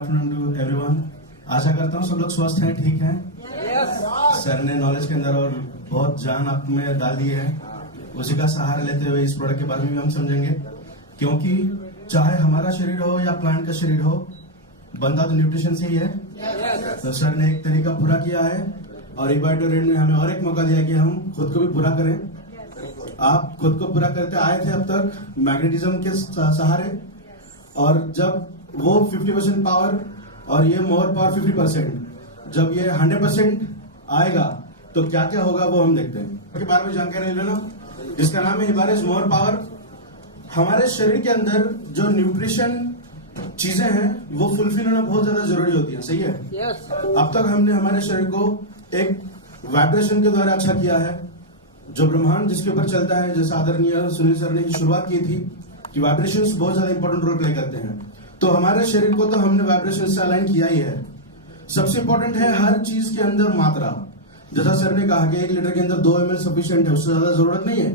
Afternoon to everyone. आशा करता हूँ सब लोग स्वस्थ हैं, ठीक हैं। सर ने नॉलेज के अंदर और बहुत जान आप में डाल दी है। उसी का सहारा लेते हुए इस प्रोडक्ट के बारे में भी हम समझेंगे, क्योंकि चाहे हमारा शरीर हो या प्लांट का शरीर हो, बनता तो न्यूट्रिशन से ही है। तो सर ने एक तरीका पूरा किया है और इबाइटोरेट ने हमें और एक मौका दिया कि हम खुद को भी पूरा करें। आप खुद को पूरा करते आए थे अब तक मैग्नेटिज्म के सहारे, और जब वो 50% पावर और ये मोर पावर 50%, जब ये 100% आएगा तो क्या क्या होगा वो हम देखते हैं। के बारे में जानकारी ले लेना, जिसका नाम है इबारिस मोर पावर। हमारे शरीर के अंदर जो न्यूट्रिशन चीजें हैं वो फुलफिल होना बहुत ज्यादा जरूरी होती है, सही है। अब तक हमने हमारे शरीर को एक वाइब्रेशन के द्वारा अच्छा किया है, जो ब्रह्मांड जिसके ऊपर चलता है, जैसे आदरणीय सुनील सर ने शुरुआत की थी कि वाइब्रेशंस बहुत ज्यादा इंपॉर्टेंट रोल प्ले करते हैं। तो हमारे शरीर को तो हमने वाइब्रेशन से अलाइन किया ही है। सबसे इंपॉर्टेंट है हर चीज के अंदर मात्रा। जैसा सर ने कहा कि 1 लीटर के अंदर 2 ml सफिशिएंट है, उससे ज्यादा जरूरत नहीं है,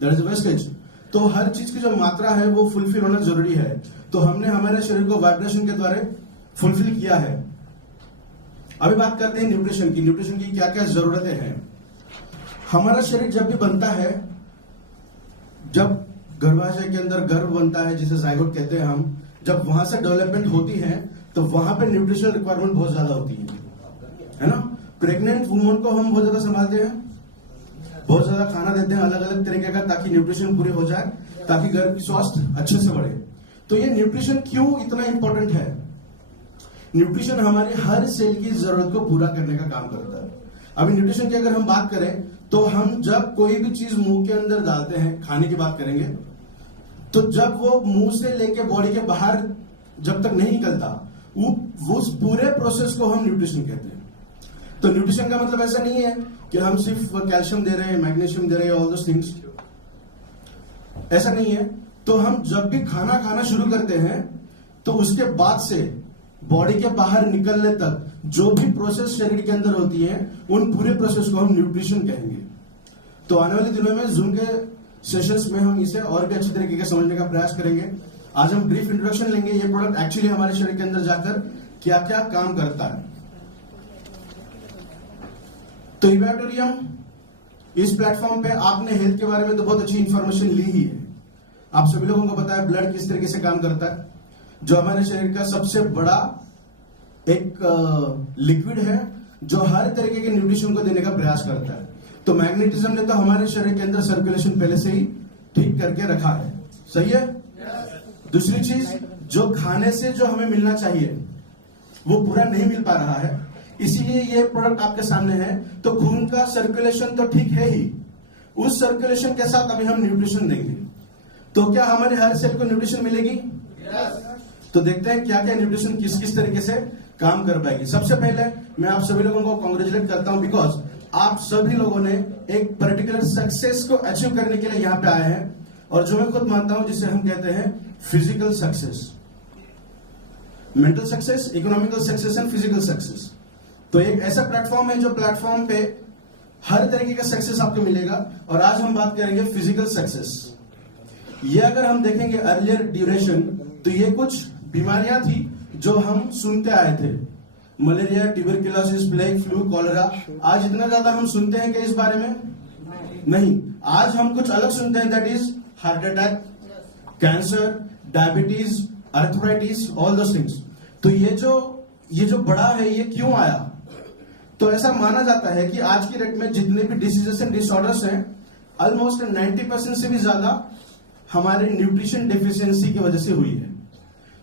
दैट इज वेस्टेज। तो हर चीज की जो मात्रा है वो फुलफिल होना जरूरी है। तो हमने हमारे शरीर को वाइब्रेशन के द्वारा फुलफिल किया है। अभी बात करते हैं न्यूट्रिशन की। न्यूट्रिशन की क्या क्या जरूरतें हैं। हमारा शरीर जब भी बनता है, जब गर्भाशय के अंदर गर्भ बनता है, जिसे जायगोट कहते हैं हम, जब वहां से डेवलपमेंट होती है तो वहां पे न्यूट्रिशनल रिक्वायरमेंट बहुत ज्यादा होती है ना। प्रेग्नेंट वुमन को हम बहुत ज्यादा संभालते हैं, बहुत ज्यादा खाना देते हैं अलग अलग तरीके का, ताकि न्यूट्रिशन पूरी हो जाए, ताकि गर्भ की स्वास्थ्य अच्छे से बढ़े। तो ये न्यूट्रिशन क्यों इतना इंपॉर्टेंट है। न्यूट्रिशन हमारी हर सेल की जरूरत को पूरा करने का काम करता है। अभी न्यूट्रिशन की अगर हम बात करें तो हम जब कोई भी चीज मुंह के अंदर डालते हैं, खाने की बात करेंगे, तो जब वो मुंह से लेके बॉडी के बाहर जब तक नहीं निकलता, वो उस पूरे प्रोसेस को हम न्यूट्रिशन कहते हैं। तो न्यूट्रिशन का मतलब ऐसा नहीं है कि हम सिर्फ कैल्शियम दे रहे हैं, मैग्नीशियम दे रहे हैं, ऑल दोस थिंग्स, ऐसा नहीं है। तो हम जब भी खाना खाना शुरू करते हैं तो उसके बाद से बॉडी के बाहर निकलने तक जो भी प्रोसेस शरीर के अंदर होती है, उन पूरे प्रोसेस को हम न्यूट्रिशन कहेंगे। तो आने वाले दिनों में जूम के सेशंस में हम इसे और भी अच्छी तरीके से समझने का प्रयास करेंगे। आज हम ब्रीफ इंट्रोडक्शन लेंगे, ये प्रोडक्ट एक्चुअली हमारे शरीर के अंदर जाकर क्या क्या काम करता है। तो इबैटोरियम, इस प्लेटफॉर्म पे आपने हेल्थ के बारे में तो बहुत अच्छी इंफॉर्मेशन ली ही है। आप सभी लोगों को पता है ब्लड किस तरीके से काम करता है, जो हमारे शरीर का सबसे बड़ा एक लिक्विड है जो हर तरीके के न्यूट्रिशन को देने का प्रयास करता है। तो मैग्नेटिज्म ने तो हमारे शरीर के अंदर सर्कुलेशन पहले से ही ठीक करके रखा है, सही है। दूसरी चीज, जो खाने से जो हमें मिलना चाहिए वो पूरा नहीं मिल पा रहा है, इसीलिए ये प्रोडक्ट आपके सामने है। तो खून का सर्कुलेशन तो ठीक है ही, उस सर्कुलेशन के साथ अभी हम न्यूट्रिशन देंगे। तो क्या हमारे हर सेल को न्यूट्रिशन मिलेगी? तो देखते हैं क्या क्या न्यूट्रिशन किस किस तरीके से काम कर पाएगी। सबसे पहले मैं आप सभी लोगों को कॉन्ग्रेचुलेट करता हूं, बिकॉज आप सभी लोगों ने एक पर्टिकुलर सक्सेस को अचीव करने के लिए यहां पे आए हैं, और जो मैं खुद मानता हूं जिसे हम कहते हैं physical success, mental success, economical success and physical success. तो एक ऐसा प्लेटफॉर्म है जो प्लेटफॉर्म पे हर तरीके का सक्सेस आपको मिलेगा। और आज हम बात करेंगे फिजिकल सक्सेस। ये अगर हम देखेंगे अर्लियर ड्यूरेशन, तो ये कुछ बीमारियां थी जो हम सुनते आए थे, malaria, tuberculosis, plague, flu, cholera. आज इतना ज्यादा हम सुनते हैं कि इस बारे में नहीं, आज हम कुछ अलग सुनते हैं, that is heart attack, cancer, diabetes, arthritis, all those things. तो ये जो बड़ा है, ये क्यों आया? तो ऐसा माना जाता है कि आज की डेट में जितने भी डिसीजेस एंड डिसऑर्डर्स हैं, ऑलमोस्ट 90% से भी ज्यादा हमारे न्यूट्रिशन डेफिशिएंसी की वजह से हुई है।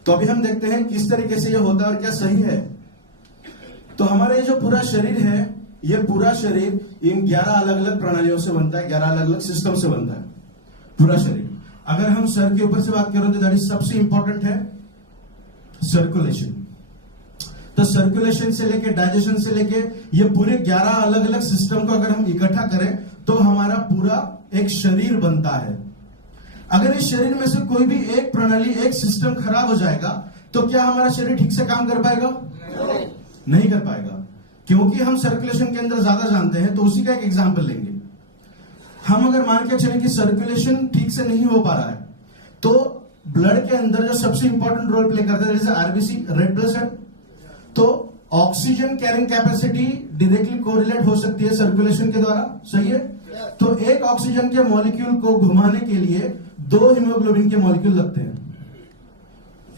तो अभी हम देखते हैं किस तरीके से ये होता है और क्या सही है। तो हमारा ये जो पूरा शरीर है, ये पूरा शरीर इन 11 अलग अलग प्रणालियों से बनता है, 11 अलग अलग सिस्टम से बनता है पूरा शरीर। अगर हम सर के ऊपर से बात करें तो दैट इज सबसे इंपॉर्टेंट है सर्कुलेशन। तो सर्कुलेशन से लेके डाइजेशन से लेके ये पूरे 11 अलग अलग सिस्टम को अगर हम इकट्ठा करें तो हमारा पूरा एक शरीर बनता है। अगर इस शरीर में से कोई भी एक प्रणाली, एक सिस्टम खराब हो जाएगा तो क्या हमारा शरीर ठीक से काम कर पाएगा? नहीं कर पाएगा, क्योंकि हम सर्कुलेशन के अंदर ज्यादा जानते हैं। तो उसी का एक एग्जांपल लेंगे। हम अगर मान के चलें कि सर्कुलेशन ठीक से नहीं हो पा रहा है, तो ब्लड के अंदर जो सबसे इंपॉर्टेंट रोल प्ले करता है जैसे आरबीसी, रेड ब्लड सेल, तो oxygen carrying capacity directly correlate हो सकती है सर्कुलेशन के द्वारा, सही है। तो एक ऑक्सीजन के मॉलिक्यूल को घुमाने के लिए 2 हीमोग्लोबिन के मॉलिक्यूल लगते हैं,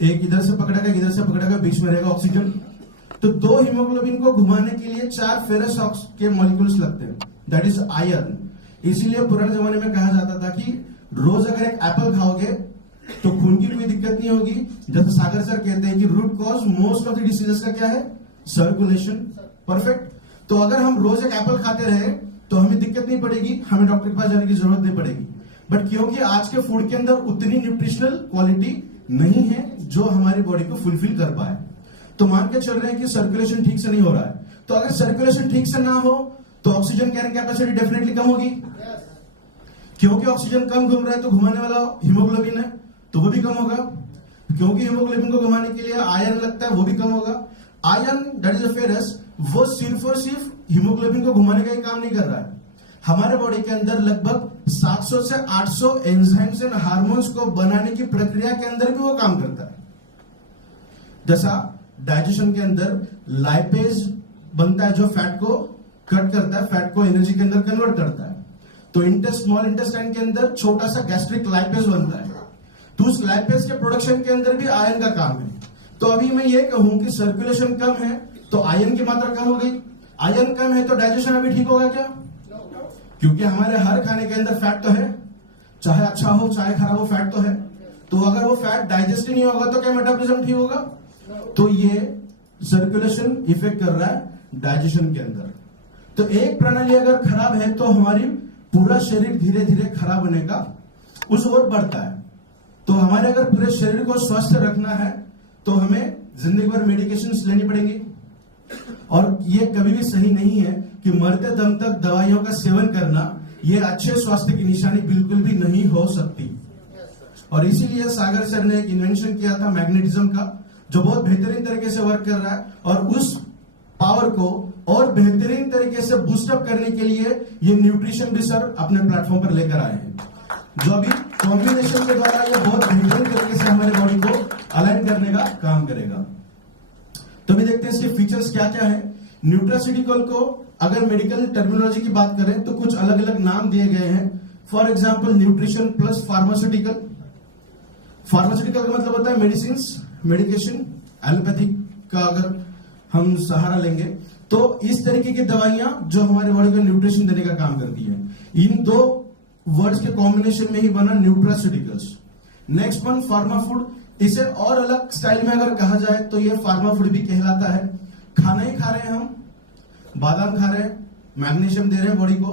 एक इधर से पकड़ेगा, इधर से पकड़ेगा, बीच में रहेगा ऑक्सीजन। तो 2 हीमोग्लोबिन को घुमाने के लिए 4 फेरस के मॉलिक्यूल्स लगते हैं, दैट इज आयरन। इसीलिए पुराने जमाने में कहा जाता था कि रोज अगर एक एप्पल खाओगे तो खून की कोई दिक्कत नहीं होगी। जैसे सागर सर कहते हैं कि root cause most of the diseases का क्या है, सर्कुलेशन। परफेक्ट। तो अगर हम रोज एक एप्पल खाते रहे तो हमें दिक्कत नहीं पड़ेगी, हमें डॉक्टर के पास जाने की जरूरत नहीं पड़ेगी। बट क्योंकि आज के फूड के अंदर उतनी न्यूट्रिशनल क्वालिटी नहीं है जो हमारी बॉडी को फुलफिल कर पाए, तो मान के चल रहे हैं कि सर्कुलेशन ठीक से नहीं हो रहा है। तो अगर सर्कुलेशन ठीक से ना हो तो oxygen carrying capacity definitely come होगी, क्योंकि ऑक्सीजन कम घूम रहा है तो घुमाने वाला हीमोग्लोबिन है तो वो भी कम होगा। क्योंकि हीमोग्लोबिन को घुमाने के लिए आयरन लगता है, वो भी कम होगा। Iron that is a ferrous, वो सिर्फ और सिर्फ हीमोग्लोबिन को घुमाने का ही काम नहीं कर रहा है। हमारे बॉडी के अंदर लगभग 700 से 800 एंजाइम्स एंड हार्मोन्स को बनाने की प्रक्रिया के अंदर भी वो काम करता है। जैसा डाइजेशन के अंदर लाइपेज बनता है जो फैट को कट करता है, फैट को एनर्जी के अंदर कन्वर्ट करता है। तो स्मॉल इंटेस्टाइन के अंदर छोटा सा गैस्ट्रिक लाइपेज बनता है, तो उस लाइपेज के प्रोडक्शन के अंदर भी आयरन का काम है। तो अभी मैं ये कहूं कि सर्कुलेशन कम है तो आयरन की मात्रा कम हो गई, आयरन कम है तो डाइजेशन अभी ठीक होगा क्या? क्योंकि हमारे हर खाने के अंदर फैट तो है, चाहे अच्छा हो चाहे खराब हो, फैट तो है। तो अगर वो फैट डाइजेस्ट ही नहीं होगा तो क्या मेटाबॉलिज्म ठीक होगा? तो ये सर्कुलेशन इफेक्ट कर रहा है डाइजेशन के अंदर। तो एक प्रणाली अगर खराब है तो हमारी पूरा शरीर धीरे धीरे खराब होने का उस ओर बढ़ता है। तो हमारे अगर पूरे शरीर को स्वस्थ रखना है तो हमें जिंदगी भर मेडिकेशंस लेनी पड़ेंगी, और ये कभी भी सही नहीं है कि मरते दम तक दवाइयों का सेवन करना ये अच्छे स्वास्थ्य की निशानी बिल्कुल भी नहीं हो सकती। और इसीलिए सागर सर ने एक इन्वेंशन किया था मैग्नेटिज्म का, जो बहुत बेहतरीन तरीके से वर्क कर रहा है, और उस पावर को और बेहतरीन तरीके से बूस्टअप करने के लिए ये न्यूट्रिशन भी सर अपने प्लेटफॉर्म पर लेकर आए हैं, जो अभी कॉम्बिनेशन के द्वारा ये बहुत बेहतरीन तरीके से हमारे बॉडी को अलाइन करने का काम करेगा। तो भी देखते हैं इसके फीचर्स क्या क्या है। न्यूट्रास्यूटिकल को अगर मेडिकल टर्मिनोलॉजी की बात करें तो कुछ अलग अलग नाम दिए गए हैं। For example nutrition plus pharmaceutical. Pharmaceutical का मतलब होता है मेडिसिन, मेडिकेशन, एलोपैथिक का अगर हम सहारा लेंगे तो इस तरीके की दवाइयां जो हमारे बॉडी को न्यूट्रिशन देने का काम करती है। इन दो वर्ड्स के कॉम्बिनेशन में ही बना nutraceuticals. Next one pharma food. इसे और अलग स्टाइल में अगर कहा जाए तो ये फार्मा फूड भी कहलाता है। खाना ही खा रहे हैं हम, बादाम खा रहे हैं, मैग्नीशियम दे रहे हैं बॉडी को,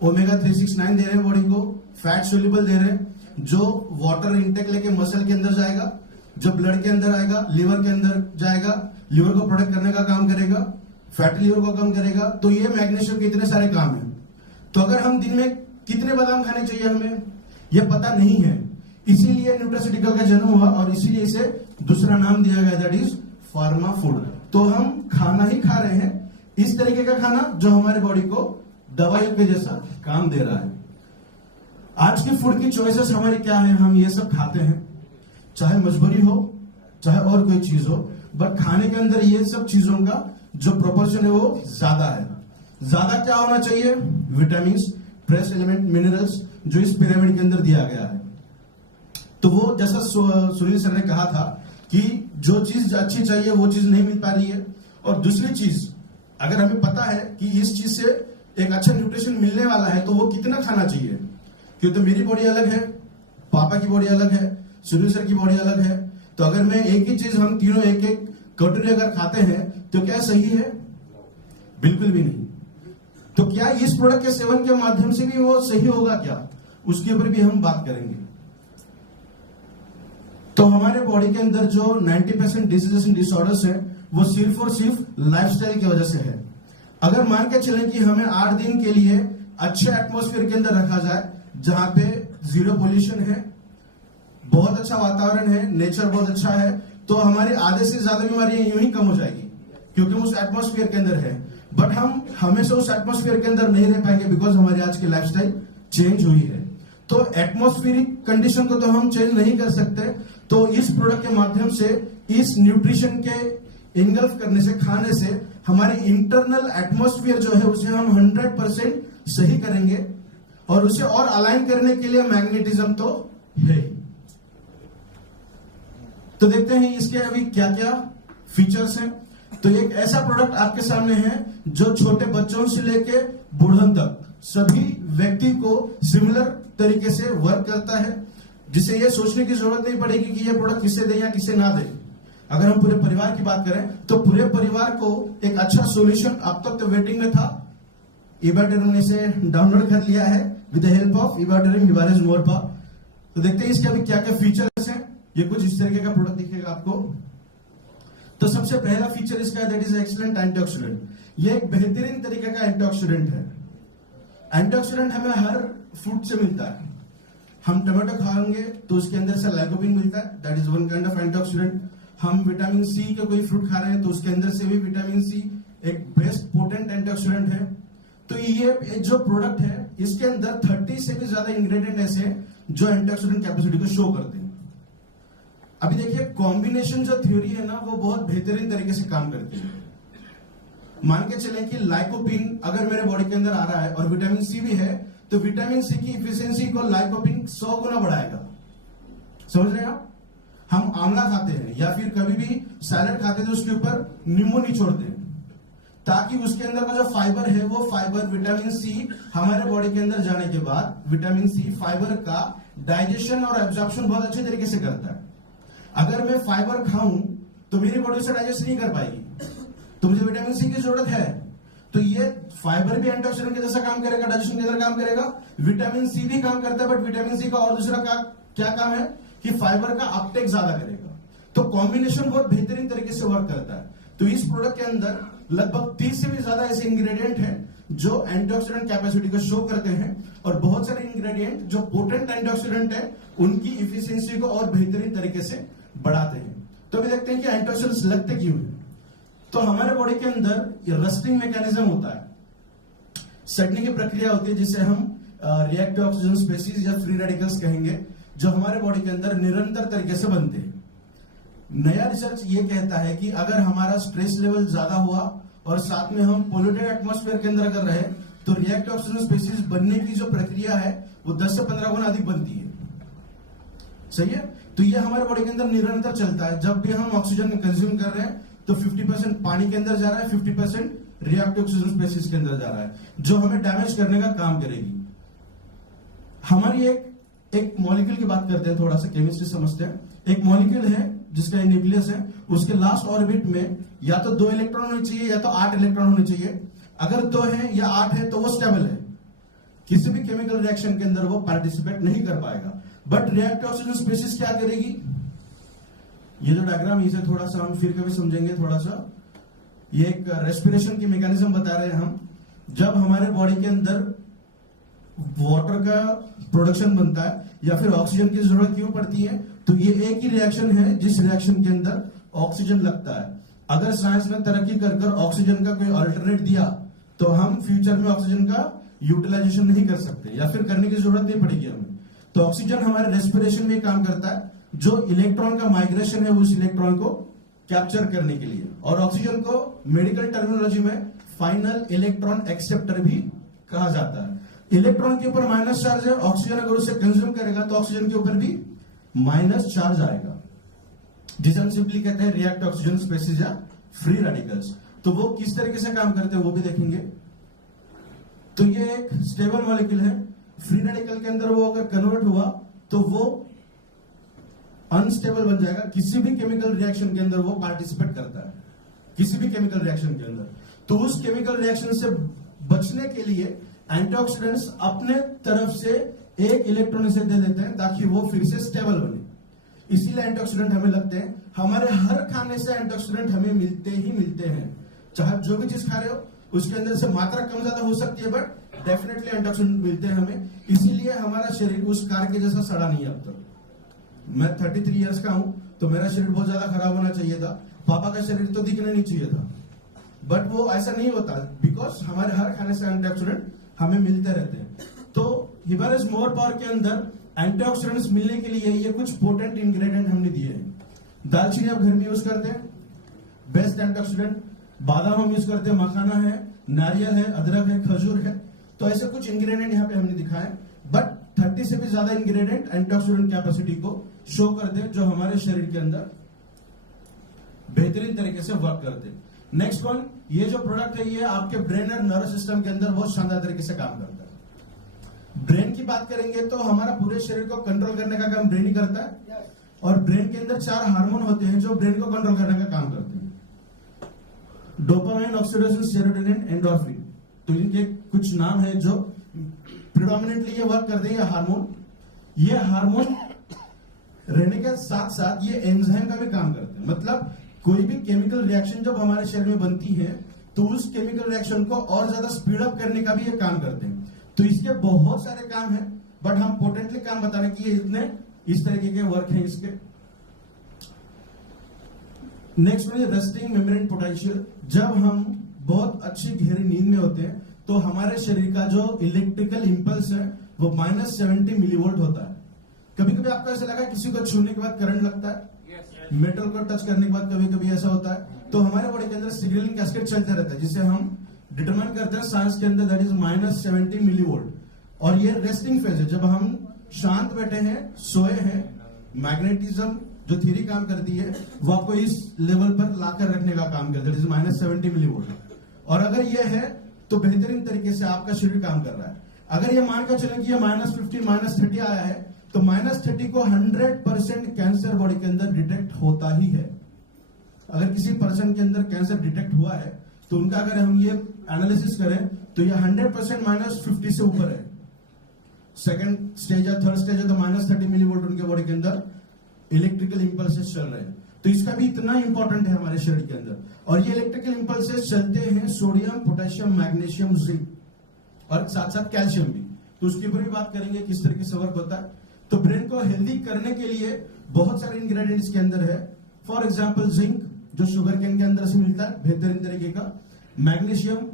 ओमेगा 369 दे रहे हैं बॉडी को, फैट सोल्यूबल दे रहे हैं जो वाटर इंटेक लेके मसल के अंदर जाएगा, जो ब्लड के अंदर आएगा, लिवर के अंदर जाएगा, लिवर को प्रोटेक्ट करने का काम करेगा, फैटी लिवर को कम करेगा। तो ये मैग्नीशियम के इतने सारे काम हैं। तो अगर हम दिन में कितने बादाम खाने चाहिए हमें ये पता नहीं है, इसीलिए न्यूट्रास्यूटिकल का जन्म हुआ और इसीलिए इसे दूसरा नाम दिया गया, दैट इज फार्मा फूड। तो हम खाना ही खा रहे हैं, इस तरीके का खाना जो हमारे बॉडी को दवाइयों के जैसा काम दे रहा है। आज की फूड की चॉइसेस हमारी क्या है, हम ये सब खाते हैं, चाहे मजबूरी हो चाहे और कोई चीज हो, बट खाने के अंदर ये सब चीजों का जो प्रोपोर्शन है वो ज्यादा है। ज्यादा क्या होना चाहिए? विटामिन, ट्रेस एलिमेंट, मिनरल्स जो इस पिरामिड के अंदर दिया गया है। तो वो जैसा सुनील सर ने कहा था कि जो चीज अच्छी चाहिए वो चीज नहीं मिल पा रही है। और दूसरी चीज, अगर हमें पता है कि इस चीज से एक अच्छा न्यूट्रिशन मिलने वाला है तो वो कितना खाना चाहिए, क्यों तो मेरी बॉडी अलग है, पापा की बॉडी अलग है, सुनील सर की बॉडी अलग है। तो अगर मैं एक ही चीज हम तीनों एक एक कटोरी अगर खाते हैं तो क्या सही है? बिल्कुल भी नहीं। तो क्या इस प्रोडक्ट के सेवन के माध्यम से भी वो सही होगा क्या, उसके ऊपर भी हम बात करेंगे। तो हमारे बॉडी के अंदर जो 90% डिजीजेस एंड डिसऑर्डर्स है वो सिर्फ और सिर्फ लाइफस्टाइल की वजह से है। अगर मान के चलें कि हमें 8 दिन के लिए अच्छे एटमॉस्फेयर के अंदर रखा जाए जहां पे जीरो पोल्यूशन है, बहुत अच्छा वातावरण है, नेचर बहुत अच्छा है, तो हमारी आधे से ज्यादा बीमारियां यूं ही कम हो जाएगी क्योंकि हम उस एटमॉस्फेयर के अंदर है। बट हम हमेशा उस एटमॉस्फेयर के अंदर नहीं रह पाएंगे बिकॉज हमारी आज की लाइफस्टाइल चेंज हुई है। तो एटमॉस्फेरिक कंडीशन को तो हम चेंज नहीं कर सकते, तो इस प्रोडक्ट के माध्यम से इस न्यूट्रिशन के इंगल्फ करने से, खाने से हमारे इंटरनल एटमॉस्फेयर जो है उसे हम 100% सही करेंगे, और उसे और अलाइन करने के लिए मैग्नेटिज्म तो है ही। तो देखते हैं इसके अभी क्या क्या फीचर्स हैं। तो एक ऐसा प्रोडक्ट आपके सामने है जो छोटे बच्चों से लेके बूढ़ों तक सभी व्यक्ति को सिमिलर तरीके से वर्क करता है, जिसे ये सोचने की जरूरत नहीं पड़ेगी कि ये प्रोडक्ट किसे दे या किसे ना दे। अगर हम पूरे परिवार की बात करें तो पूरे परिवार को एक अच्छा सॉल्यूशन अब तक तो वेटिंग में था, इबाटेरिम ने इसे डाउनलोड कर लिया है विद द हेल्प ऑफ इबाटेरिम इवारेज मोरपा। तो देखते हैं इसके अभी क्या क्या फीचर्स हैं। ये कुछ इस तरीके का प्रोडक्ट दिखेगा आपको। तो सबसे पहला फीचर इसका है दैट इज एक्सीलेंट एंटीऑक्सीडेंट। ये एक बेहतरीन तरीके का एंटीऑक्सीडेंट है। एंटीऑक्सीडेंट हमें हर फ्रूट से मिलता है। हम टमाटो खाएंगे तो उसके अंदर से लाइकोपिन मिलता है, that is one kind of antioxidant. हम विटामिन सी के कोई फ्रूट खा रहे हैं तो उसके अंदर से भी विटामिन सी एक बेस्ट पोटेंट एंटीऑक्सीडेंट है। तो ये जो प्रोडक्ट है इसके अंदर 30 से भी ज्यादा इंग्रेडिएंट ऐसे हैं जो एंटीऑक्सीडेंट कैपेसिटी को शो करते हैं। अभी देखिए कॉम्बिनेशन जो थ्योरी है ना वो बहुत बेहतरीन तरीके से काम करती है। मान के चलें कि लाइकोपिन अगर मेरे बॉडी के अंदर आ रहा है और विटामिन सी भी है, तो विटामिन सी की इफिशियंसी को लाइकोपिन 100 गुना बढ़ाएगा। समझ रहे हैं आप? हम आंवला खाते हैं या फिर कभी भी सैलेड खाते हैं तो उसके ऊपर नींबू निचोड़ते हैं ताकि उसके अंदर का जो फाइबर है वो फाइबर विटामिन सी हमारे बॉडी के अंदर जाने के बाद विटामिन सी फाइबर का डाइजेशन और एब्जॉर्प्शन बहुत अच्छे तरीके से करता है। अगर मैं फाइबर खाऊं तो मेरी बॉडी से डाइजेस्ट नहीं कर पाएगी, तो मुझे विटामिन सी की जरूरत है। तो ये फाइबर भी एंटीऑक्सीडेंट के जैसा काम करेगा, डाइजेशन के अंदर काम करेगा। विटामिन सी भी काम करता है, बट विटामिन सी का और दूसरा क्या काम है कि फाइबर का अपटेक ज्यादा करेगा। तो कॉम्बिनेशन बहुत बेहतरीन तरीके से वर्क करता है। तो इस प्रोडक्ट के अंदर लगभग 30 से भी ज्यादा ऐसे इंग्रेडिएंट हैं जो एंटीऑक्सीडेंट कैपेसिटी को शो करते हैं, और बहुत सारे इंग्रेडिएंट जो पोटेंट एंटीऑक्सीडेंट है उनकी इफिशियंसी को और बेहतरीन तरीके से बढ़ाते हैं। तो अभी देखते हैं कि एंटीऑक्सीडेंट्स लगते क्यों हैं। तो हमारे बॉडी के अंदर रस्टिंग मैकेनिज्म होता है, सटने की प्रक्रिया होती है जिसे हम रिएक्टिव ऑक्सीजन स्पेसीज या फ्री रेडिकल्स कहेंगे, जो हमारे बॉडी के अंदर निरंतर तरीके से बनते हैं। नया रिसर्च ये कहता है कि अगर हमारा स्ट्रेस लेवल ज्यादा हुआ और साथ में हम पोल्यूटेड एटमॉस्फेयर के अंदर अगर रहे तो रिएक्टिव ऑक्सीजन स्पेसीज बनने की जो प्रक्रिया है वो 10 से 15 गुना अधिक बनती है। सही है? तो ये हमारे बॉडी के अंदर निरंतर चलता है। जब भी हम ऑक्सीजन कंज्यूम कर रहे हैं तो 50% पानी के अंदर जा रहा है, 50% रिएक्टिव ऑक्सीजन स्पेसीज के अंदर जा रहा है, जो हमें डैमेज करने का काम करेगी। हमारी एक मॉलिक्यूल की बात करते हैं, थोड़ा सा केमिस्ट्री समझते हैं। एक मॉलिक्यूल है जिसका न्यूक्लियस है, उसके लास्ट ऑर्बिट में या तो 2 इलेक्ट्रॉन होने चाहिए या तो 8 इलेक्ट्रॉन होने चाहिए। अगर 2 है या 8 है तो वो स्टेबल है, किसी भी केमिकल रिएक्शन के अंदर वो पार्टिसिपेट नहीं कर पाएगा। बट रिएक्टिव ऑक्सीजन स्पेसीज क्या करेगी? ये जो डायग्राम इसे थोड़ा सा हम फिर कभी समझेंगे। थोड़ा सा ये एक रेस्पिरेशन की मैकेनिज्म बता रहे हैं हम। जब हमारे बॉडी के अंदर वाटर का प्रोडक्शन बनता है या फिर ऑक्सीजन की जरूरत क्यों पड़ती है, तो ये एक ही रिएक्शन है जिस रिएक्शन के अंदर ऑक्सीजन लगता है। अगर साइंस में तरक्की कर ऑक्सीजन का कोई अल्टरनेट दिया तो हम फ्यूचर में ऑक्सीजन का यूटिलाइजेशन नहीं कर सकते या फिर करने की जरूरत नहीं पड़ेगी हमें। तो ऑक्सीजन हमारे रेस्पिरेशन में काम करता है, जो इलेक्ट्रॉन का माइग्रेशन है उस इलेक्ट्रॉन को कैप्चर करने के लिए। और ऑक्सीजन को मेडिकल टर्मिनोलॉजी में फाइनल इलेक्ट्रॉन एक्सेप्टर भी कहा जाता है। इलेक्ट्रॉन के ऊपर माइनस चार्ज है, ऑक्सीजन अगर उसे कंज्यूम करेगा तो ऑक्सीजन के ऊपर भी माइनस चार्ज आएगा, जिसे हम सिंपली कहते हैं रिएक्टिव ऑक्सीजन स्पेसीज या फ्री रेडिकल्स। तो वो किस तरीके से काम करते हैं वो भी देखेंगे। तो ये एक स्टेबल मॉलिक्यूल है। फ्री रेडिकल के अंदर वो अगर कन्वर्ट हुआ तो वो अनस्टेबल बन जाएगा। किसी भी केमिकल रिएक्शन के अंदर वो पार्टिसिपेट करता है, किसी भी केमिकल रिएक्शन के अंदर। तो उस केमिकल रिएक्शन से बचने के लिए एंटीऑक्सीडेंट्स अपने तरफ से एक इलेक्ट्रॉन इसे दे देते हैं ताकि वो फिर से स्टेबल बने। इसीलिए एंटीऑक्सीडेंट हमें लगते हैं। हमारे हर खाने से एंटीऑक्सीडेंट हमें मिलते ही मिलते हैं। चाहे जो भी चीज खा रहे हो उसके अंदर से मात्रा कम ज्यादा हो सकती है, बट डेफिनेटली एंटीऑक्सीडेंट मिलते हैं हमें। इसीलिए हमारा शरीर उस कार के जैसा सड़ा नहीं है अब तक। मैं 33 इयर्स का हूं तो मेरा शरीर बहुत ज्यादा खराब होना चाहिए था। पापा का शरीर तो दिखना नहीं चाहिए था, बट वो ऐसा नहीं होता बिकॉज हमारे हर खाने से एंटीऑक्सीडेंट हमें मिलते रहते हैं। तो हिमालयस मोर पावर के अंदर एंटीऑक्सीडेंट्स मिलने के लिए ये कुछ पोटेंट इंग्रेडिएंट हमने दिए हैं। दालचीनी आप घर में यूज करते हैं, बेस्ट एंटीऑक्सीडेंट। बादाम हम यूज करते हैं, मखाना है, नारियल है, अदरक है, खजूर है। तो ऐसे कुछ इंग्रेडिएंट यहाँ पे हमने दिखाए, बट 30 से भी ज्यादा इंग्रेडिएंट एंटीऑक्सीडेंट कैपेसिटी को शो करते हैं, जो हमारे शरीर के अंदर बेहतरीन तरीके से वर्क करते हैं। नेक्स्ट वन, ये जो प्रोडक्ट है ये आपके ब्रेन और नर्वस सिस्टम के अंदर बहुत शानदार तरीके से काम करता है। ब्रेन की बात करेंगे तो हमारा पूरे शरीर को कंट्रोल करने का काम ब्रेन ही करता है, और ब्रेन के अंदर 4 हार्मोन होते हैं जो ब्रेन को कंट्रोल करने का काम करते हैं। Dopamine, oxytocin, serotonin, endorphin. तो इनके कुछ नाम है जो प्रिडोमिनेंटली ये वर्क करते हैं। ये हार्मोन रहने के साथ साथ ये एंजाइम का भी काम करते हैं। मतलब कोई भी केमिकल रिएक्शन जब हमारे शरीर में बनती है तो उस केमिकल रिएक्शन को और ज्यादा स्पीड अप करने का भी ये काम करते हैं। तो इसके बहुत सारे काम है, बट हम पोटेंटली काम बताने की ये इतने इस तरीके के वर्क हैं इसके। नेक्स्ट में रेस्टिंग मेम्ब्रेन पोटेंशियल। जब हम बहुत अच्छी गहरी नींद में होते हैं तो हमारे शरीर का जो इलेक्ट्रिकल इंपल्स है वो -70 मिलीवोल्ट होता है। कभी कभी आपको ऐसा लगा किसी को छूने के बाद करंट लगता है, मेटल को टच करने के बाद कभी कभी ऐसा होता है। तो हमारे बॉडी के अंदर सिग्नलिंग कैस्केड चलते रहता है, जिसे हम डिटरमाइन करते हैं साइंस के अंदर, दैट इज -70 मिलीवोल्ट। और ये रेस्टिंग फेज है, जब हम शांत बैठे हैं, सोए हैं। मैग्नेटिज्म जो थ्योरी काम करती है वो आपको इस लेवल पर लाकर रखने का काम करता है, दैट इज -70 मिलीवोल्ट। और अगर ये है तो बेहतरीन तरीके से आपका शरीर काम कर रहा है। अगर ये मानकर चले कि ये -50 -30 आया है तो -30 को 100% कैंसर बॉडी के अंदर डिटेक्ट होता ही है। अगर किसी पर्सन के अंदर कैंसर डिटेक्ट हुआ है तो उनका अगर हम ये एनालिसिस करें तो ये 100% -50 से ऊपर है। सेकंड स्टेज या थर्ड स्टेज है तो -30 मिलीवोल्ट उनके बॉडी के अंदर इलेक्ट्रिकल इंपल्सेस चल रहे हैं। तो इसका भी इतना इंपॉर्टेंट है हमारे शरीर के अंदर। और ये इलेक्ट्रिकल इंपल्सेस चलते हैं सोडियम, पोटेशियम, मैग्नीशियम, जिंक और साथ साथ कैल्शियम भी। तो उसके ऊपर भी बात करेंगे किस तरीके से वर्क होता है। तो ब्रेन को हेल्दी करने के लिए बहुत सारे इंग्रेडिएंट्स के अंदर है। फॉर एग्जांपल जिंक जो शुगर केन के अंदर से मिलता है बेहतरीन तरीके का। मैग्नीशियम,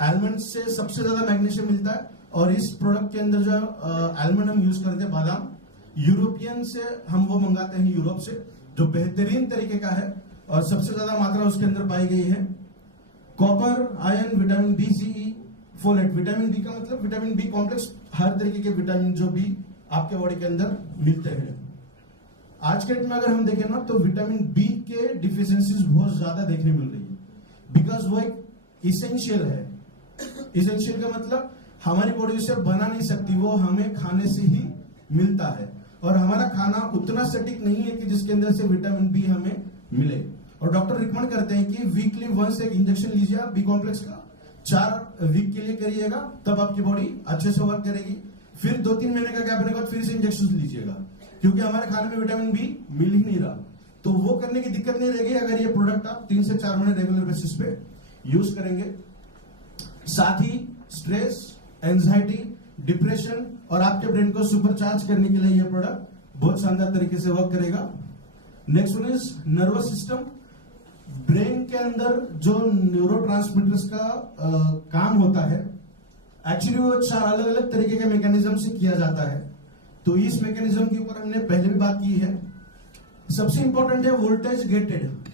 आलमंड से सबसे ज्यादा मैग्नीशियम मिलता है, और इस प्रोडक्ट के अंदर जो आलमंड हम यूज करते हैं, बादाम, यूरोपियन से हम वो मंगाते हैं, यूरोप से, जो बेहतरीन तरीके का है और सबसे ज्यादा मात्रा उसके अंदर पाई गई है। कॉपर, आयरन, विटामिन बी, सी, फोलेट। विटामिन बी का मतलब विटामिन बी कॉम्प्लेक्स, हर तरीके के विटामिन जो भी आपके बॉडी के अंदर मिलते हैं। आज के डेट में अगर हम देखें ना तो विटामिन बी के डिफिशियंसीज बहुत ज्यादा देखने मिल रही है, बिकॉज वो एक इसेंशियल है। इसेंशियल का मतलब हमारी बॉडी उसे बना नहीं सकती, वो हमें खाने से ही मिलता है। और हमारा खाना उतना सटीक नहीं है कि जिसके अंदर से विटामिन बी हमें मिले। और डॉक्टर रिकमेंड करते हैं कि वीकली वंस एक इंजेक्शन लीजिए आप बी कॉम्प्लेक्स का, 4 वीक के लिए करिएगा, तब आपकी बॉडी अच्छे से वर्क करेगी। फिर 2-3 महीने का गैप होने के बाद फिर से इंजेक्शन लीजिएगा, क्योंकि हमारे खाने में विटामिन बी मिल ही नहीं रहा। तो वो करने की दिक्कत नहीं रहेगी अगर ये प्रोडक्ट आप 3 से 4 महीने रेगुलर बेसिस पे यूज करेंगे। साथ ही स्ट्रेस, एंजाइटी, डिप्रेशन और आपके ब्रेन को सुपरचार्ज करने के लिए ये प्रोडक्ट बहुत शानदार तरीके से वर्क करेगा। Next one is nervous system. Brain के अंदर जो न्यूरोट्रांसमीटर्स का काम होता है, एक्चुअली वो 4 अलग अलग तरीके के मैकेनिज्म से किया जाता है। तो इस मैकेनिज्म के ऊपर हमने पहले भी बात की है। सबसे इंपॉर्टेंट है वोल्टेज गेटेड।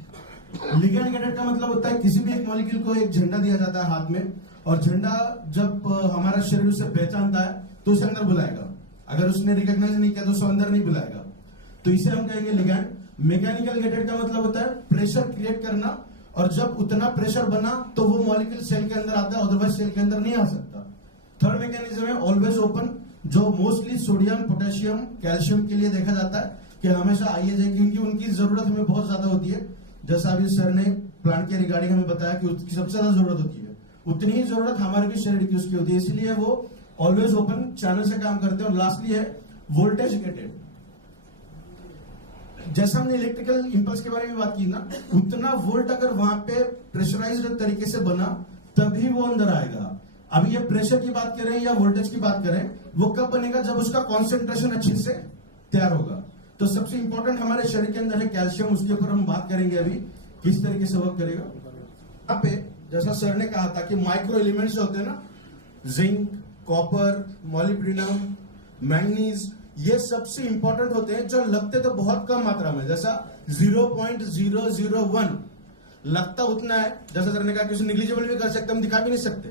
लिगेंड गेटेड का मतलब होता है किसी भी एक मॉलिक्यूल को एक झंडा दिया जाता है हाथ में, और झंडा जब हमारा शरीर उसे पहचानता है तो उसे अंदर बुलाएगा। अगर उसने रिकॉग्नाइज नहीं किया तो उसे अंदर नहीं बुलाएगा। तो इसे हम कहेंगे लिगेंड। मैकेनिकल गेटेड का मतलब होता है प्रेशर क्रिएट करना, और जब उतना प्रेशर बना तो वो मॉलिक्यूल सेल के अंदर आता है, अदरवाइज सेल के अंदर नहीं आ सकता। थर्ड मैकेनिज्म है ऑलवेज ओपन, जो मोस्टली सोडियम, पोटेशियम, कैल्शियम के लिए देखा जाता है कि हमेशा आइए जाए, क्योंकि उनकी जरूरत हमें बहुत ज्यादा होती है। जैसा अभी सर ने प्लांट के रिगार्डिंग हमें बताया कि उसकी सबसे ज्यादा जरूरत होती है, उतनी ही जरूरत हमारे भी शरीर की उसकी होती है, इसलिए वो ऑलवेज ओपन चैनल से काम करते हैं। और लास्टली है वोल्टेज गेटेड। जैसा हमने इलेक्ट्रिकल इंपल्स के बारे में बात की ना, उतना वोल्ट अगर वहां पे प्रेशराइज्ड तरीके से बना तभी वो अंदर आएगा। अभी ये प्रेशर की बात करें या वोल्टेज की बात करें, वो कब बनेगा? जब उसका कॉन्सेंट्रेशन अच्छे से तैयार होगा। तो सबसे इंपॉर्टेंट हमारे शरीर के अंदर है कैल्शियम, उसके ऊपर हम बात करेंगे अभी किस तरीके से वर्क करेगा। यहाँ पे जैसा सर ने कहा था कि माइक्रो एलिमेंट्स होते हैं ना, जिंक, कॉपर, मॉलिब्डेनम, मैंगनीज, ये सबसे इंपॉर्टेंट होते हैं जो लगते तो बहुत कम मात्रा में, जैसा 0.001 लगता उतना है, जैसा सर ने कहा कि उसे निग्लिजिबल भी कर सकते, हम दिखा भी नहीं सकते,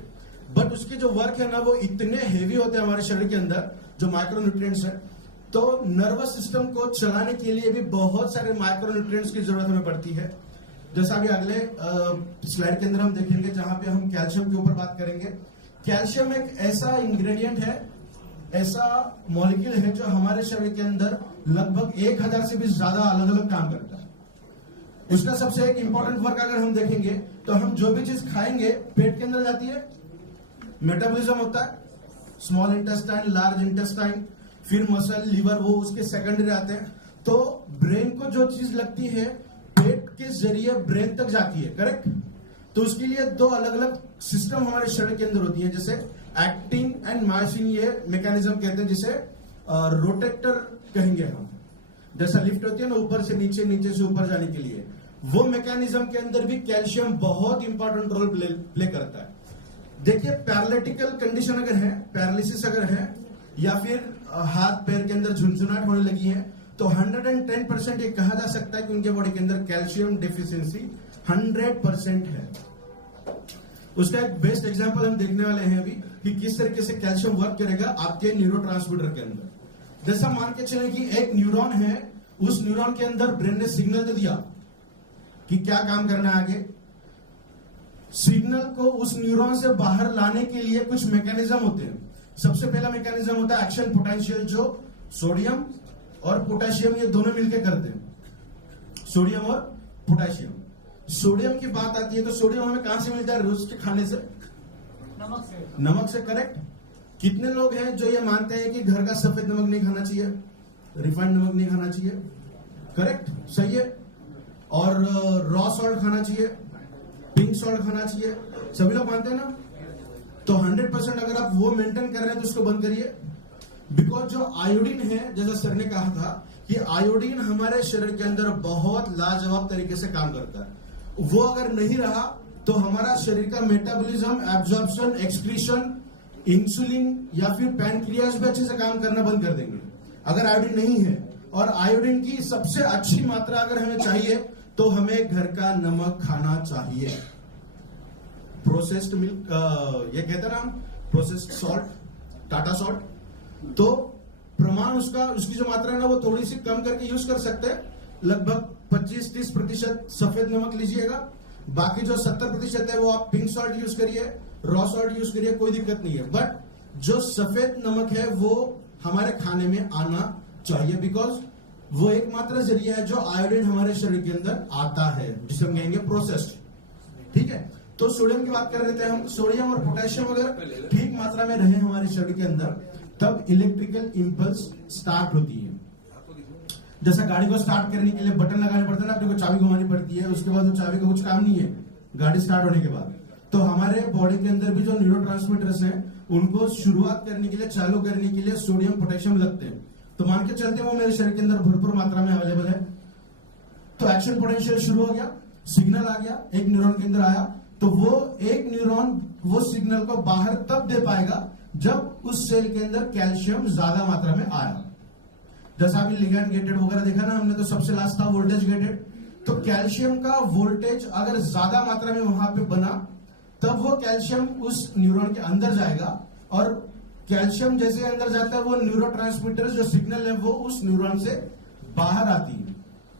बट उसकी जो वर्क है ना वो इतने हेवी होते हैं हमारे शरीर के अंदर जो माइक्रोन्यूट्रिएंट्स है। तो नर्वस सिस्टम को चलाने के लिए भी बहुत सारे माइक्रोन्यूट्रिएंट्स की जरूरत हमें पड़ती है। जैसा अभी अगले स्लाइड के अंदर हम देखेंगे जहां पे हम कैल्शियम के ऊपर बात करेंगे। कैल्शियम एक ऐसा इंग्रेडिएंट है, ऐसा मॉलिक्यूल है जो हमारे शरीर के अंदर लगभग 1000 से भी ज्यादा अलग अलग काम करता है। उसका सबसे एक इंपॉर्टेंट वर्क अगर हम देखेंगे तो हम जो भी चीज खाएंगे पेट के अंदर जाती है, मेटाबॉलिज्म होता है, स्मॉल इंटेस्टाइन, लार्ज इंटेस्टाइन, फिर मसल, लीवर, वो उसके सेकेंडरी आते हैं। तो ब्रेन को जो चीज लगती है पेट के जरिए ब्रेन तक जाती है, करेक्ट। तो उसके लिए दो अलग अलग सिस्टम हमारे शरीर के अंदर होती है, जैसे एक्टिन एंड मायोसिन, ये मैकेनिज्म कहते हैं, जिसे रोटेटर कहेंगे हम। जैसा लिफ्ट होती है ना ऊपर से नीचे, नीचे से ऊपर जाने के लिए, वो मैकेनिज्म के अंदर भी कैल्शियम बहुत इंपॉर्टेंट रोल प्ले करता है। देखिए पैरालिटिकल कंडीशन अगर है, पैरालिसिस अगर है, या फिर हाथ पैर के अंदर झुनझुनाहट होने लगी है, तो 110% ये कहा जा सकता है कि उनके बॉडी के अंदर कैल्शियम डेफिशिएंसी 100% है। उसका एक बेस्ट एग्जांपल हम देखने वाले हैं अभी कि किस तरीके से कैल्शियम वर्क करेगा आपके न्यूरोट्रांसमीटर के अंदर। जैसा मान के चले कि एक न्यूरॉन है, उस न्यूरॉन के अंदर ब्रेन ने सिग्नल दे दिया कि क्या काम करना है आगे। सिग्नल को उस न्यूरॉन से बाहर लाने के लिए कुछ मैकेनिज्म होते हैं। सबसे पहला मैकेनिज्म होता है एक्शन पोटेंशियल, जो सोडियम और पोटेशियम ये दोनों मिलकर करते हैं, सोडियम और पोटेशियम। सोडियम की बात आती है तो सोडियम हमें कहां से मिलता है? रोज के खाने से, नमक से, करेक्ट। कितने लोग हैं जो ये मानते हैं कि घर का सफेद नमक नहीं खाना चाहिए, रिफाइंड नमक नहीं खाना चाहिए, करेक्ट, सही है। और रॉ सॉल्ट खाना चाहिए, पिंक सॉल्ट खाना चाहिए, सभी लोग मानते हैं ना। तो 100% अगर आप वो मेंटेन कर रहे हैं तो उसको बंद करिए। बिकॉज जो आयोडीन है, जैसा सर ने कहा था कि आयोडीन हमारे शरीर के अंदर बहुत लाजवाब तरीके से काम करता है। वो अगर नहीं रहा तो हमारा शरीर का मेटाबॉलिज्म, एब्जॉर्प्शन, एक्सक्रीशन, इंसुलिन या फिर पैनक्रियाज भी अच्छे से काम करना बंद कर देंगे अगर आयोडीन नहीं है। और आयोडीन की सबसे अच्छी मात्रा अगर हमें चाहिए तो हमें घर का नमक खाना चाहिए। प्रोसेस्ड मिल्क, ये कहते हैं ना हम, प्रोसेस्ड सॉल्ट, टाटा सॉल्ट, तो प्रमाण उसकी जो मात्रा है ना वो थोड़ी सी कम करके यूज कर सकते हैं। लगभग 25-30% सफेद नमक लीजिएगा, बाकी जो 70% है वो आप पिंक सॉल्ट यूज करिए, रॉ सॉल्ट यूज करिए, कोई दिक्कत नहीं है। बट जो सफेद नमक है वो हमारे खाने में आना चाहिए, बिकॉज वो एकमात्र जरिया है जो आयोडीन हमारे शरीर के अंदर आता है, जिसे हम कहेंगे प्रोसेस्ड, ठीक है। तो सोडियम की बात कर रहे थे हम। सोडियम और पोटेशियम अगर ठीक मात्रा में रहे हमारे शरीर के अंदर तब इलेक्ट्रिकल इंपल्स स्टार्ट होती है। जैसा गाड़ी को स्टार्ट करने के लिए बटन लगाने पड़ता है ना, अपने को चाबी घुमानी पड़ती है, उसके बाद वो चाबी का कुछ काम नहीं है गाड़ी स्टार्ट होने के बाद। तो हमारे बॉडी के अंदर भी जो न्यूरोट्रांसमीटर्स हैं उनको शुरुआत करने के लिए, चालू करने के लिए सोडियम पोटेशियम लगते हैं। तो मान के चलते वो मेरे शरीर के अंदर भरपूर मात्रा में अवेलेबल है। तो एक्शन पोटेंशियल शुरू हो गया, सिग्नल आ गया, एक न्यूरॉन के अंदर आया, तो वो एक न्यूरॉन वो सिग्नल को बाहर तब दे पाएगा जब उस सेल के अंदर कैल्शियम ज्यादा मात्रा में आया। जैसा अभी लिगैंड गेटेड वगैरह देखा ना हमने, तो सबसे लास्ट था वोल्टेज गेटेड। तो कैल्शियम का वोल्टेज अगर ज्यादा मात्रा में वहां पे बना तब वो कैल्शियम उस न्यूरॉन के अंदर जाएगा, और कैल्शियम जैसे अंदर जाता है वो न्यूरोट्रांसमीटर जो सिग्नल है वो उस न्यूरॉन से बाहर आती है,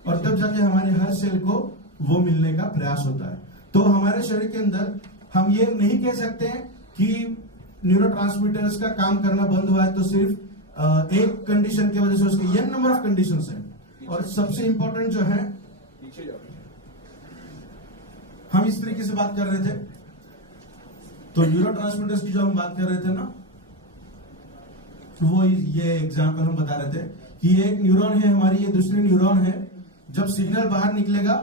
और तब जाके हमारे हर सेल को वो मिलने का प्रयास होता है। तो हमारे शरीर के अंदर हम ये नहीं कह सकते कि न्यूरोट्रांसमीटर्स का काम करना बंद हुआ है तो सिर्फ एक कंडीशन की वजह से, उसके n नंबर ऑफ कंडीशंस हैं। और सबसे इंपॉर्टेंट जो है, हम इस तरीके से बात कर रहे थे, तो न्यूरोट्रांसमीटर्स की जो हम बात कर रहे थे ना, वो ये एग्जांपल हम बता रहे थे कि एक न्यूरॉन है हमारी, ये दूसरी न्यूरॉन है। जब सिग्नल बाहर निकलेगा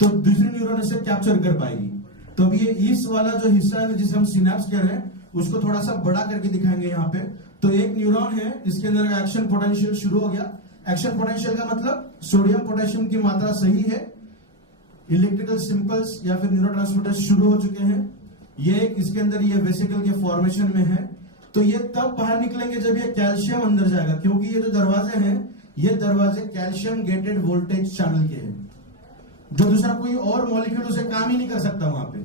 तो दूसरी न्यूरॉन इसे कैप्चर कर पाएगी। तो अब ये इस वाला जो हिस्सा है जिसे हम सिनेप्स कह रहे हैं उसको थोड़ा सा बड़ा करके दिखाएंगे यहाँ पे। तो एक न्यूरॉन है, इसके अंदर का एक्शन पोटेंशियल शुरू हो गया। एक्शन पोटेंशियल का मतलब सोडियम पोटेशियम की मात्रा सही है, इलेक्ट्रिकल सिंपल्स या फिर न्यूरोट्रांसमीटर्स शुरू हो चुके हैं। ये इसके अंदर ये वेसिकल के फॉर्मेशन में है। तो ये तब बाहर निकलेंगे जब ये कैल्शियम अंदर जाएगा, क्योंकि ये जो दरवाजे हैं ये दरवाजे कैल्शियम गेटेड वोल्टेज चैनल के हैं, जो दूसरा कोई और मॉलिक्यूल उसे काम ही नहीं कर सकता वहां पे।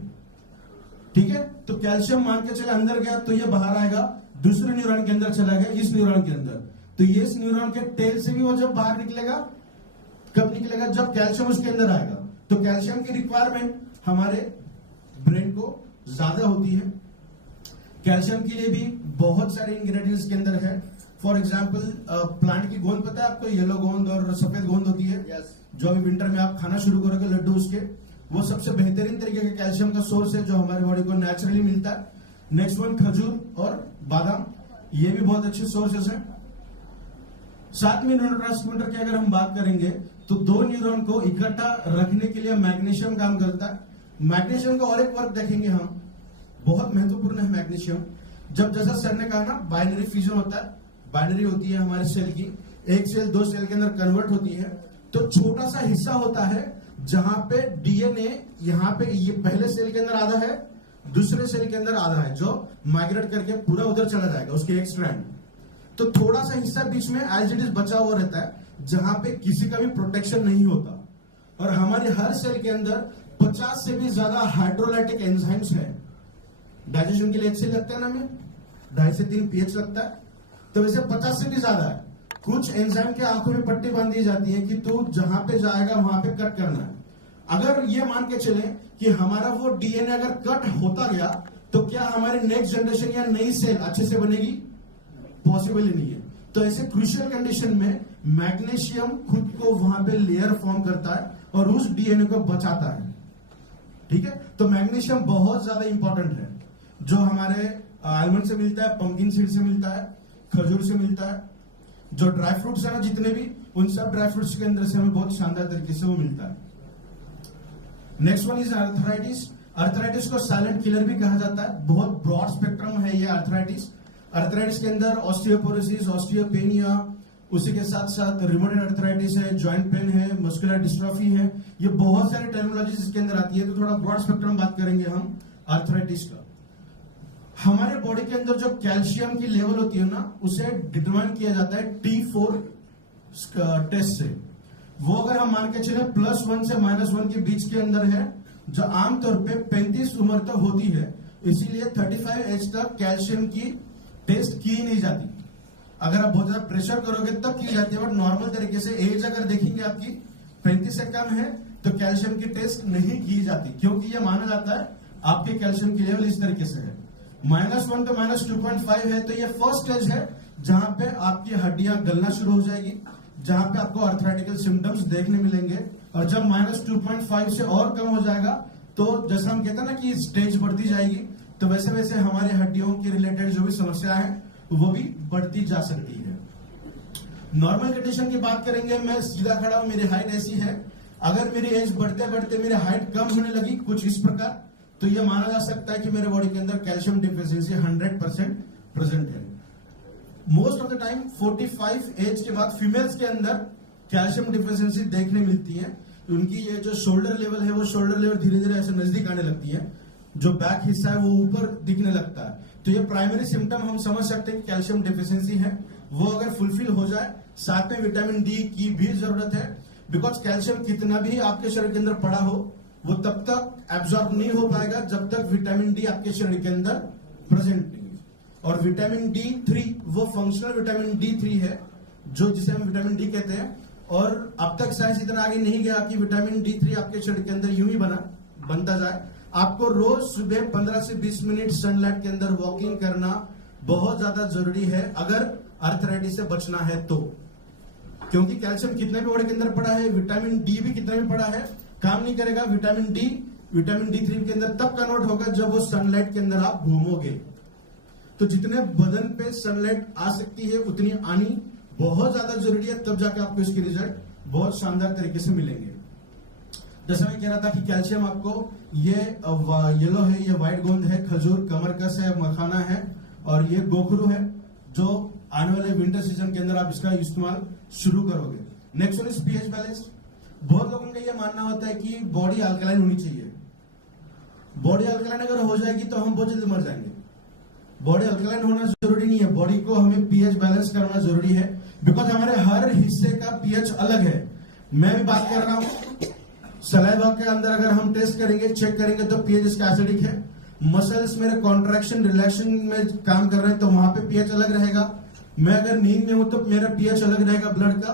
ठीक है, तो कैल्शियम मान के चले अंदर गया तो ये बाहर आएगा, दूसरे न्यूरॉन के अंदर चला गया, इस न्यूरॉन के अंदर, तो ये इस न्यूरॉन के टेल से भी वो जब बाहर निकलेगा, कब निकलेगा, जब कैल्शियम उसके अंदर आएगा। तो कैल्शियम की रिक्वायरमेंट हमारे ब्रेन को ज्यादा होती है। कैल्शियम के लिए भी बहुत सारे इंग्रेडिएंट्स के अंदर है। फॉर एग्जाम्पल प्लांट की गोंद पता है आपको, येलो गोंद और सफेद गोंद होती है। जो अभी विंटर में आप खाना शुरू करोगे लड्डू उसके, वो सबसे बेहतरीन तरीके का कैल्शियम का सोर्स है जो हमारी बॉडी को नेचुरली मिलता है। नेक्स्ट वन खजूर और बादाम, ये भी बहुत अच्छे सोर्सेस हैं। साथ में न्यूरोट्रांसमीटर की अगर हम बात करेंगे तो दो न्यूरॉन को इकट्ठा रखने के लिए मैग्नीशियम काम करता है। मैग्नीशियम का और एक वर्क देखेंगे हम, बहुत महत्वपूर्ण है मैग्नीशियम। जब जैसा सर ने कहा ना बाइनरी फ्यूजन होता है, बाइनरी होती है हमारे सेल की, एक सेल दो सेल के अंदर कन्वर्ट होती है, तो छोटा सा हिस्सा होता है जहां पे डीएनए यहाँ पे ये पहले सेल के अंदर आधा है, दूसरे सेल के अंदर आधा है, जो माइग्रेट करके पूरा उधर चला जाएगा उसके एक स्ट्रैंड। तो थोड़ा सा हिस्सा बीच में एज इट इज बचा हुआ रहता है जहां पे किसी का भी प्रोटेक्शन नहीं होता। और हमारे हर सेल के अंदर 50 से भी ज्यादा हाइड्रोलाइटिक एंजाइम्स है। डाइजेशन के लिए अच्छे लगता है ना, हमें 2.5 से 3 pH लगता है, तो वैसे 50 से भी ज्यादा है। कुछ एंजाइम के आंखों में पट्टी बांध दी जाती है कि तू जहां पे जाएगा वहां पे कट करना है। अगर ये मान के चले कि हमारा वो डीएनए अगर कट होता गया तो क्या हमारी नेक्स्ट जनरेशन या नई सेल अच्छे से बनेगी? पॉसिबल ही नहीं है। तो ऐसे क्रूशियल कंडीशन में मैग्नीशियम खुद को वहां पे लेयर फॉर्म करता है और उस डीएनए को बचाता है। ठीक है, तो मैग्नीशियम बहुत ज्यादा इंपॉर्टेंट है, जो हमारे आलमंड से मिलता है, पंपकिन सीड से मिलता है, खजूर से मिलता है, जो ड्राई फ्रूट्स है ना जितने भी, उन सब ड्राई फ्रूट्स के अंदर से हमें बहुत शानदार तरीके से वो मिलता है। Next one is arthritis. Arthritis को साइलेंट किलर भी कहा जाता है। बहुत ब्रॉड स्पेक्ट्रम है ये अर्थराइटिस। अर्थराइटिस के अंदर ऑस्टियोपोरोसिस, ऑस्टियोपेनिया, उसी के साथ साथ रिमोटेड अर्थराइटिस है, जॉइंट पेन है, मस्कुलर डिस्ट्रॉफी है, ये बहुत सारे टर्मिनोलॉजीज इसके अंदर आती है। तो थोड़ा ब्रॉड स्पेक्ट्रम बात करेंगे हम अर्थराइटिस का। हमारे बॉडी के अंदर जो कैल्शियम की लेवल होती है ना, उसे डिटरमाइन किया जाता है T4 टेस्ट से। वो अगर हम मान के चले +1 से -1 के बीच के अंदर है, जो आमतौर पे 35 उम्र तक होती है, इसीलिए 35 एज तक कैल्शियम की टेस्ट की नहीं जाती। अगर आप बहुत ज्यादा प्रेशर करोगे तब की जाती है, बट नॉर्मल तरीके से एज अगर देखेंगे आपकी 35 से कम है तो कैल्शियम की टेस्ट नहीं की जाती, क्योंकि यह माना जाता है आपके कैल्शियम की लेवल इस तरीके से है। -1 तो -2.5 है, तो ये फर्स्ट स्टेज है जहां पे आपकी हड्डियां गलना शुरू हो जाएगी, जहां पे आपको अर्थराइटिकल सिम्टम्स देखने मिलेंगे। और जब -2.5 से और कम हो जाएगा तो जैसा हम कहते हैं ना कि स्टेज बढ़ती जाएगी, तो वैसे वैसे हमारे हड्डियों के रिलेटेड जो भी समस्या है वो भी बढ़ती जा सकती है। नॉर्मल कंडीशन की बात करेंगे, मैं सीधा खड़ा हूं, मेरी हाइट ऐसी है, अगर मेरी एज बढ़ते बढ़ते मेरी हाइट कम होने लगी कुछ इस प्रकार, तो यह माना जा सकता है कि मेरे बॉडी के अंदर कैल्शियम डिफिशियंसी 100% प्रेजेंट है। Most of the time 45 age के बाद फीमेल्स के अंदर कैल्शियम डिफिशियंसी देखने मिलती है। उनकी ये जो शोल्डर लेवल है वो शोल्डर लेवल धीरे धीरे ऐसे नजदीक आने लगती है, जो बैक हिस्सा है वो ऊपर दिखने लगता है। तो ये प्राइमरी सिम्टम हम समझ सकते हैं कि कैल्शियम डिफिशियंसी है। वो अगर फुलफिल हो जाए, साथ में विटामिन डी की भी जरूरत है, बिकॉज कैल्शियम कितना भी आपके शरीर के अंदर पड़ा हो वो तब तक एब्जॉर्ब नहीं हो पाएगा जब तक विटामिन डी आपके शरीर के अंदर प्रेजेंट नहीं है। और विटामिन D3 वो फंक्शनल विटामिन D3 है, जो जिसे हम विटामिन डी कहते हैं। और अब तक साइंस इतना आगे नहीं गया कि विटामिन D3 आपके शरीर के अंदर यूं ही बनता जाए। आपको रोज सुबह 15 से 20 मिनट सनलाइट के अंदर वॉकिंग करना बहुत ज्यादा जरूरी है अगर अर्थराइटिस से बचना है तो, क्योंकि कैल्शियम कितना भी बॉडी के अंदर पड़ा है, विटामिन डी भी कितना भी पड़ा है, काम नहीं करेगा। विटामिन D3 के अंदर तब कन्वर्ट होगा जब वो सनलाइट के अंदर आप घूमोगे। तो जितने बदन पे सनलाइट आ सकती है उतनी आनी बहुत ज्यादा जरूरी है, तब जाके आपको इसके रिजल्ट बहुत शानदार तरीके से मिलेंगे। जैसे मैं कह रहा था कि कैल्शियम आपको ये येलो है, ये व्हाइट गोंद है, खजूर, कमरकस है, मखाना है और ये गोखरू है, जो आने वाले विंटर सीजन के अंदर आप इसका इस्तेमाल शुरू करोगे। Next one is pH balance. बहुत लोगों का ये मानना होता है कि बॉडी अल्कलाइन होनी चाहिए। बॉडी अल्कलाइन अगर हो जाएगी तो हम बहुत जल्दी मर जाएंगे। बॉडी अल्कलाइन होना जरूरी नहीं है, बॉडी को हमें पीएच बैलेंस करना जरूरी है, बिकॉज हमारे हर हिस्से का पीएच अलग है। मैं भी बात कर रहा हूं, सलाइवा के अंदर अगर हम टेस्ट करेंगे, चेक करेंगे तो पीएच इसका एसिडिक है। मसल्स मेरे कॉन्ट्रैक्शन रिलैक्शन में काम कर रहे हैं तो वहां पे पीएच अलग रहेगा। मैं अगर नींद में हूं तो मेरा पीएच अलग रहेगा, ब्लड का,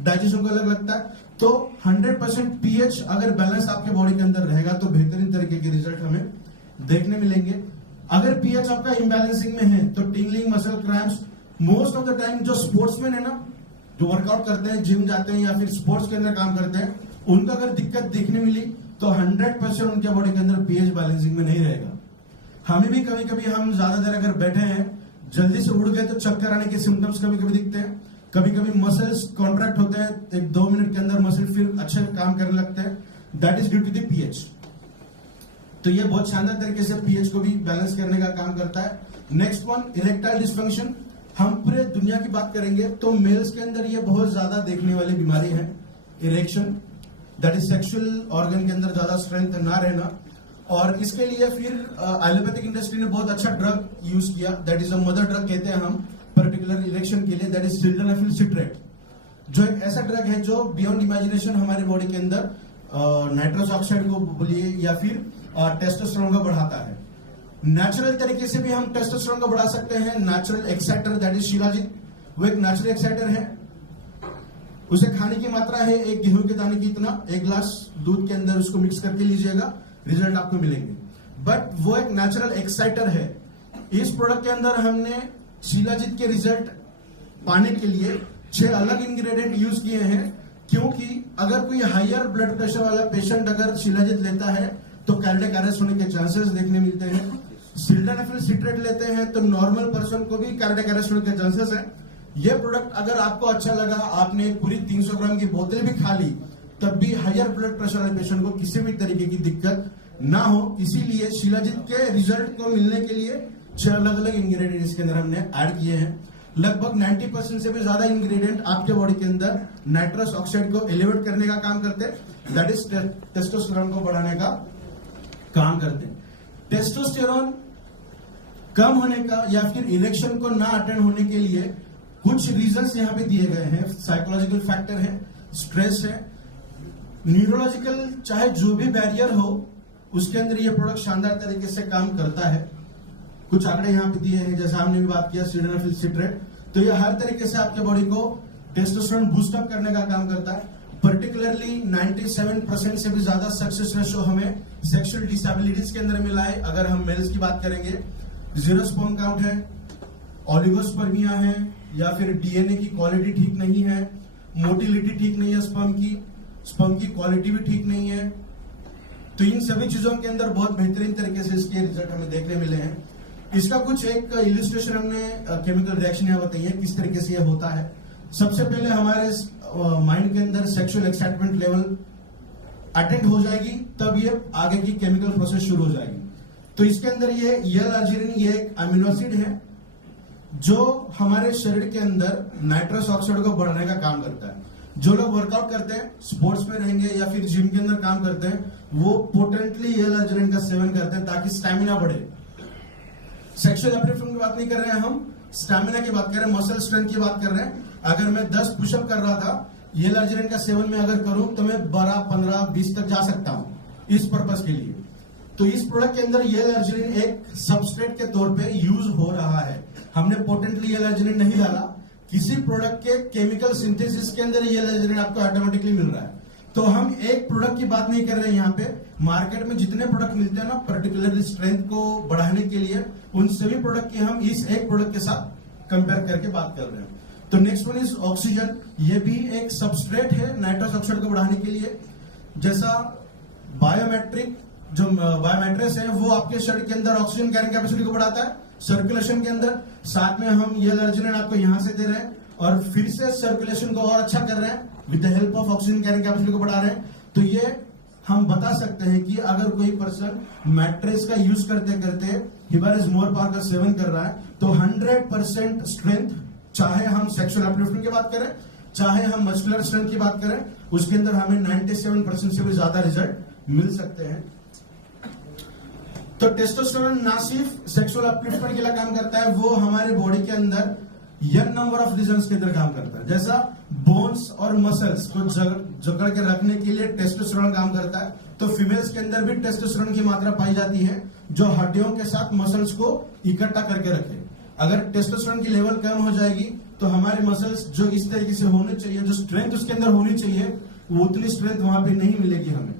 डाइजेशन को अलग लगता है। तो 100% पीएच अगर बैलेंस आपके बॉडी के अंदर रहेगा तो बेहतरीन तरीके के रिजल्ट हमें देखने मिलेंगे। अगर पीएच आपका इम्बैलेंसिंग में है तो tingling, muscle cramps, most of the time जो स्पोर्ट्समैन है ना, जो वर्कआउट करते हैं, जिम जाते हैं या फिर स्पोर्ट्स के अंदर काम करते हैं, उनका अगर दिक्कत देखने मिली तो 100% उनके बॉडी के अंदर पीएच बैलेंसिंग में नहीं रहेगा। हमें भी कभी कभी हम ज्यादा देर अगर बैठे हैं, जल्दी से उड़ गए तो चक्कर आने के सिम्टम्स कभी कभी दिखते हैं। कभी कभी मसल्स कॉन्ट्रैक्ट होते हैं, 1-2 मिनट के अंदर मसल फिर अच्छे काम करने लगते हैं। That is due to the pH. तो ये बहुत शानदार तरीके से पीएच को भी बैलेंस करने का काम करता है। Next one, erectile dysfunction. हम पूरे दुनिया की बात करेंगे तो मेल्स के अंदर ये बहुत ज्यादा देखने वाली बीमारी है, erection, that is sexual organ के अंदर ज्यादा स्ट्रेंथ ना रहना। और इसके लिए फिर एलोपैथिक इंडस्ट्री ने बहुत अच्छा ड्रग यूज किया, that is a mother drug कहते हैं हम पर्टिकुलर इरेक्शन के लिए, दैट इज सिल्डेनाफिल सिट्रेट, जो एक ऐसा ड्रग है जो बियॉन्ड इमेजिनेशन हमारे बॉडी के अंदर नाइट्रस ऑक्साइड को बोलिए या फिर टेस्टोस्टेरोन को बढ़ाता है। नेचुरल तरीके से भी हम टेस्टोस्टेरोन को बढ़ा सकते हैं। Natural exciter that is shilajit, वो एक नेचुरल एक्साइटर है। उसे खाने की मात्रा है 1 गेहूं के दाने की इतना, 1 गिलास दूध के अंदर उसको मिक्स करके लीजिएगा, रिजल्ट आपको मिलेंगे। बट वो एक नेचुरल एक्साइटर है। इस प्रोडक्ट के अंदर हमने शिलाजीत के रिजल्ट पाने के लिए 6 अलग इंग्रेडिएंट यूज किए हैं, क्योंकि अगर कोई हायर ब्लड प्रेशर वाला पेशेंट अगर शिलाजीत लेता है तो कार्डियक अरेस्ट होने के चांसेस देखने मिलते हैं। सिल्डेनाफिल सिट्रेट लेते हैं तो नॉर्मल पर्सन को भी कार्डियक अरेस्ट होने के चांसेस है। ये प्रोडक्ट अगर आपको अच्छा लगा, आपने पूरी 300 ग्राम की बोतल भी खा ली, तब भी हायर ब्लड प्रेशर वाले पेशेंट को किसी भी तरीके की दिक्कत ना हो, इसीलिए शिलाजीत के रिजल्ट को मिलने के लिए 6 अलग अलग इंग्रेडिएंट इसके अंदर हमने ऐड किए हैं। लगभग 90% से भी ज्यादा इंग्रेडिएंट आपके बॉडी के अंदर नाइट्रस ऑक्साइड को एलिवेट करने का काम करते हैं, दैट इज टेस्टोस्टेरोन को बढ़ाने का काम करते हैं। टेस्टोस्टेरोन कम होने का या फिर इरेक्शन को ना अटेंड होने के लिए कुछ रीजंस यहाँ पे दिए गए हैं। साइकोलॉजिकल फैक्टर है, स्ट्रेस है, न्यूरोलॉजिकल, चाहे जो भी बैरियर हो उसके अंदर ये प्रोडक्ट शानदार तरीके से काम करता है। कुछ आंकड़े यहाँ पे दिए हैं, जैसा हमने भी बात किया सिल्डेनाफिल सिट्रेट, तो ये हर तरीके से आपके बॉडी को टेस्टोस्टेरोन बूस्ट अप करने का काम करता है। पर्टिकुलरली 97% से भी ज्यादा सक्सेस रेशो हमें सेक्सुअल डिसेबिलिटीज के अंदर मिला है। अगर हम मेल्स की बात करेंगे, 0 स्पर्म काउंट है, ओलिगोस्पर्मिया है, या फिर डीएनए की क्वालिटी ठीक नहीं है, मोटिलिटी ठीक नहीं है, स्पर्म की क्वालिटी भी ठीक नहीं है। तो इन सभी चीजों के अंदर बहुत बेहतरीन तरीके से इसके रिजल्ट हमें देखने मिले हैं। इसका कुछ एक इलिस्ट्रेशन हमने केमिकल रिएक्शन यहाँ बताई है किस तरीके से ये होता है। सबसे पहले हमारे माइंड के अंदर सेक्सुअल एक्साइटमेंट लेवल अटेंड हो जाएगी, तब ये आगे की केमिकल प्रोसेस शुरू हो जाएगी। तो इसके अंदर ये L-अर्जिनिन, ये एक अमीनो एसिड है जो हमारे शरीर के अंदर नाइट्रस ऑक्साइड को बढ़ाने का काम करता है। जो लोग वर्कआउट करते हैं, स्पोर्ट्स में रहेंगे या फिर जिम के अंदर काम करते हैं, वो पोटेंटली L-अर्जिनिन का सेवन करते हैं ताकि स्टैमिना बढ़े। सेक्सुअल एप्रीफिन की बात नहीं कर रहे हैं हम, स्टैमिना की बात कर रहे हैं, मसल स्ट्रेंथ की बात कर रहे हैं। अगर मैं 10 पुशअप कर रहा था, L-अर्जिनिन का सेवन में अगर करूं तो मैं 12, 15, 20 तक जा सकता हूं इस पर्पस के लिए। तो इस प्रोडक्ट के अंदर L-अर्जिनिन एक सबस्ट्रेट के तौर पे यूज हो रहा है। हमने पोटेंटली L-अर्जिनिन नहीं डाला, किसी प्रोडक्ट के केमिकल सिंथेसिस के अंदर L-अर्जिनिन आपको ऑटोमेटिकली मिल रहा है। तो हम एक प्रोडक्ट की बात नहीं कर रहे हैं यहाँ पे, मार्केट में जितने प्रोडक्ट मिलते हैं ना पर्टिकुलर स्ट्रेंथ को बढ़ाने के लिए, उन सभी प्रोडक्ट की हम इस एक प्रोडक्ट के साथ कंपेयर करके बात कर रहे हैं। तो नेक्स्ट वन इज ऑक्सीजन। ये भी एक सबस्ट्रेट है नाइट्रस ऑक्साइड को बढ़ाने के लिए। जैसा बायोमेट्रिक जो बायोमेट्रिक्स है वो आपके शरीर के अंदर ऑक्सीजन कैरिंग कैपेसिटी को बढ़ाता है सर्कुलेशन के अंदर, साथ में हम L-अर्जिनिन आपको यहां से दे रहे हैं और फिर से सर्कुलेशन को और अच्छा कर रहे हैं with the help of oxygen carrying capacity को बढ़ा रहे हैं। तो ये हम बता सकते हैं कि अगर कोई पर्सन मैट्रेस का यूज करते करते हिबारिस मोर पावर का सेवन कर रहा है तो 100% स्ट्रेंथ, चाहे हम सेक्सुअल अपलिफ्टिंग की बात करें, चाहे हम मस्कुलर स्ट्रेंथ की बात करें, उसके अंदर हमें 97% से भी ज्यादा रिजल्ट मिल सकते हैं। तो टेस्टोस्टेरोन ना सिर्फ सेक्सुअल अपलिफ्टमेंट के लिए काम करता है, वो हमारे बॉडी के अंदर यंग नंबर ऑफ रीजन्स के अंदर काम करता है। जैसा बोन्स और मसल्स को जकड़ के रखने के लिए टेस्टोस्टेरोन काम करता है, तो फीमेल्स के अंदर भी टेस्टोस्टेरोन की मात्रा पाई जाती है जो हड्डियों के साथ मसल्स को इकट्ठा करके रखे। अगर टेस्टोस्टेरोन की लेवल कम हो जाएगी तो हमारे मसल्स जो इस तरीके से होने चाहिए, जो स्ट्रेंथ उसके अंदर होनी चाहिए, वो उतनी स्ट्रेंथ वहां पे नहीं मिलेगी हमें।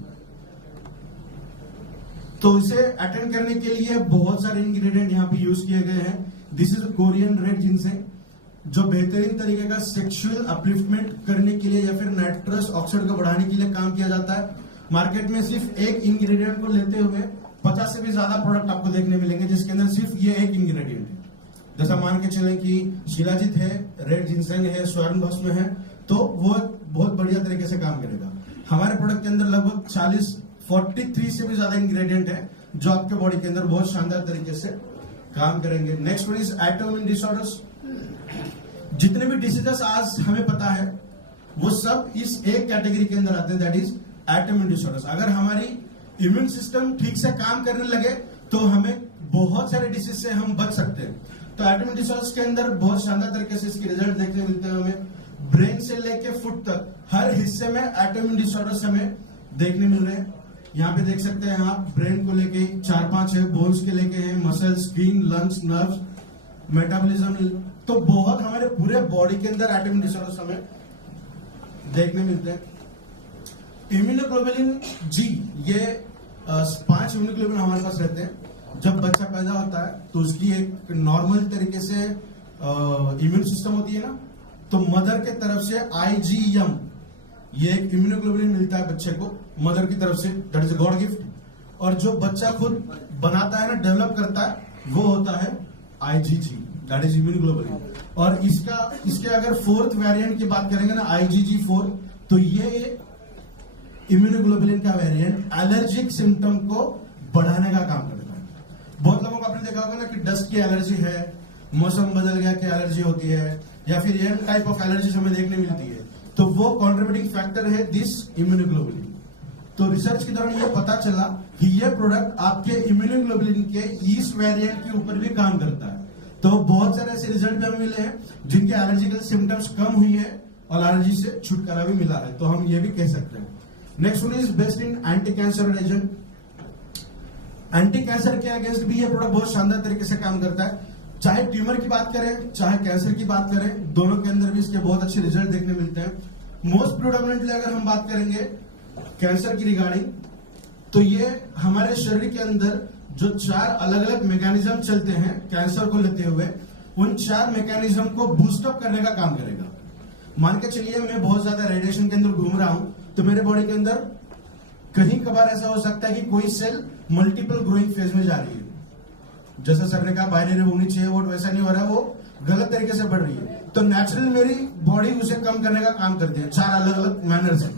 तो इसे अटेंड करने के लिए बहुत सारे इंग्रेडिएंट यहाँ पे यूज किए गए हैं। This is Korean red ginseng, जो बेहतरीन तरीके का सेक्सुअल अपलिफ्टमेंट करने के लिए या फिर नाइट्रस ऑक्साइड को बढ़ाने के लिए काम किया जाता है। मार्केट में सिर्फ एक इंग्रेडिएंट को लेते हुए 50 से भी ज्यादा प्रोडक्ट आपको देखने मिलेंगे जिसके अंदर सिर्फ ये एक इंग्रेडिएंट है। जैसा मान के चले कि शिलाजीत है, रेड जिनसेंग है, स्वर्ण भस्म है, तो वो बहुत बढ़िया तरीके से काम करेगा। हमारे प्रोडक्ट के अंदर लगभग 43 से भी ज्यादा इंग्रेडिएंट है जो आपके बॉडी के अंदर बहुत शानदार तरीके से काम करेंगे। Next one is autoimmune disorders. जितने भी डिसीजेस आज हमें पता है वो सब इस एक कैटेगरी के अंदर आते हैं, दैट इज ऑटोइम्यून डिसऑर्डर्स। अगर हमारी इम्यून सिस्टम ठीक से काम करने लगे तो हमें बहुत सारे डिसीज से हम बच सकते हैं। तो ऑटोइम्यून डिसऑर्डर्स के अंदर बहुत शानदार तरीके से इसके रिजल्ट देखने मिलते हैं हमें। ब्रेन से लेके फुट तक हर हिस्से में ऑटोइम्यून डिसऑर्डर्स हमें देखने मिल रहे हैं। यहाँ पे देख सकते हैं आप, ब्रेन को लेके 4-5 है, बोन्स के लेके हैं, muscle, skin, lungs, nerves, metabolism, तो बहुत हमारे पूरे बॉडी के अंदर ऑटोइम्यून डिसऑर्डर्स हमें देखने मिलते हैं। इम्यूनोग्लोबुलिन जी, ये 5 इम्यूनोग्लोबुलिन हमारे पास रहते हैं। जब बच्चा पैदा होता है तो उसकी एक नॉर्मल तरीके से इम्यून सिस्टम होती है ना, तो मदर के तरफ से IgM ये एक इम्यूनोग्लोबुलिन मिलता है बच्चे को मदर की तरफ से, that is a God gift. और जो बच्चा खुद बनाता है ना, डेवलप करता है, वो होता है IgG, दैट इज इम्यूनोग्लोबुलिन। और इसके अगर 4th वेरिएंट की बात करेंगे ना, IgG4, तो ये इम्यूनोग्लोबुलिन का वेरिएंट एलर्जिक सिम्टम को बढ़ाने का काम करता है। बहुत लोगों को आपने देखा होगा ना कि डस्ट की एलर्जी है, मौसम बदल गया की एलर्जी होती है, या फिर ये टाइप ऑफ एलर्जी हमें देखने मिलती है, तो वो कॉन्ट्रीब्यूटिंग फैक्टर है दिस इम्यूनोग्लोबुलिन। तो रिसर्च के दौरान ये पता चला कि ये प्रोडक्ट आपके इम्यूनोग्लोबुलिन के इस वेरिएंट के ऊपर भी काम करता है। तो बहुत सारे ऐसे रिजल्ट भी हमें मिले हैं जिनके एलर्जिकल सिम्टम्स कम हुई है और एलर्जी से छुटकारा भी मिला है, तो हम ये भी कह सकते हैं। Next one is best in anti cancer agent. Anti cancer के अगेंस्ट भी ये प्रोडक्ट बहुत शानदार तरीके से काम करता है। चाहे ट्यूमर की बात करें, चाहे कैंसर की बात करें, दोनों के अंदर भी इसके बहुत अच्छे रिजल्ट देखने मिलते हैं। मोस्ट प्रोडोमिनेंटली अगर हम बात करेंगे कैंसर की रिगार्डिंग, तो ये हमारे शरीर के अंदर जो 4 अलग अलग मैकेनिज्म चलते हैं कैंसर को लेते हुए, उन 4 मैकेनिज्म को बूस्टअप करने का काम करेगा। मान के चलिए मैं बहुत ज्यादा रेडिएशन के अंदर घूम रहा हूं, तो मेरे बॉडी के अंदर कहीं कभार ऐसा हो सकता है कि कोई सेल मल्टीपल ग्रोइंग फेज में जा रही है। जैसा सर ने कहा बाइनरी होनी चाहिए, वो वैसा नहीं हो रहा है, वो गलत तरीके से बढ़ रही है। तो नेचुरल मेरी बॉडी उसे कम करने का काम करती है 4 अलग अलग मैनर से।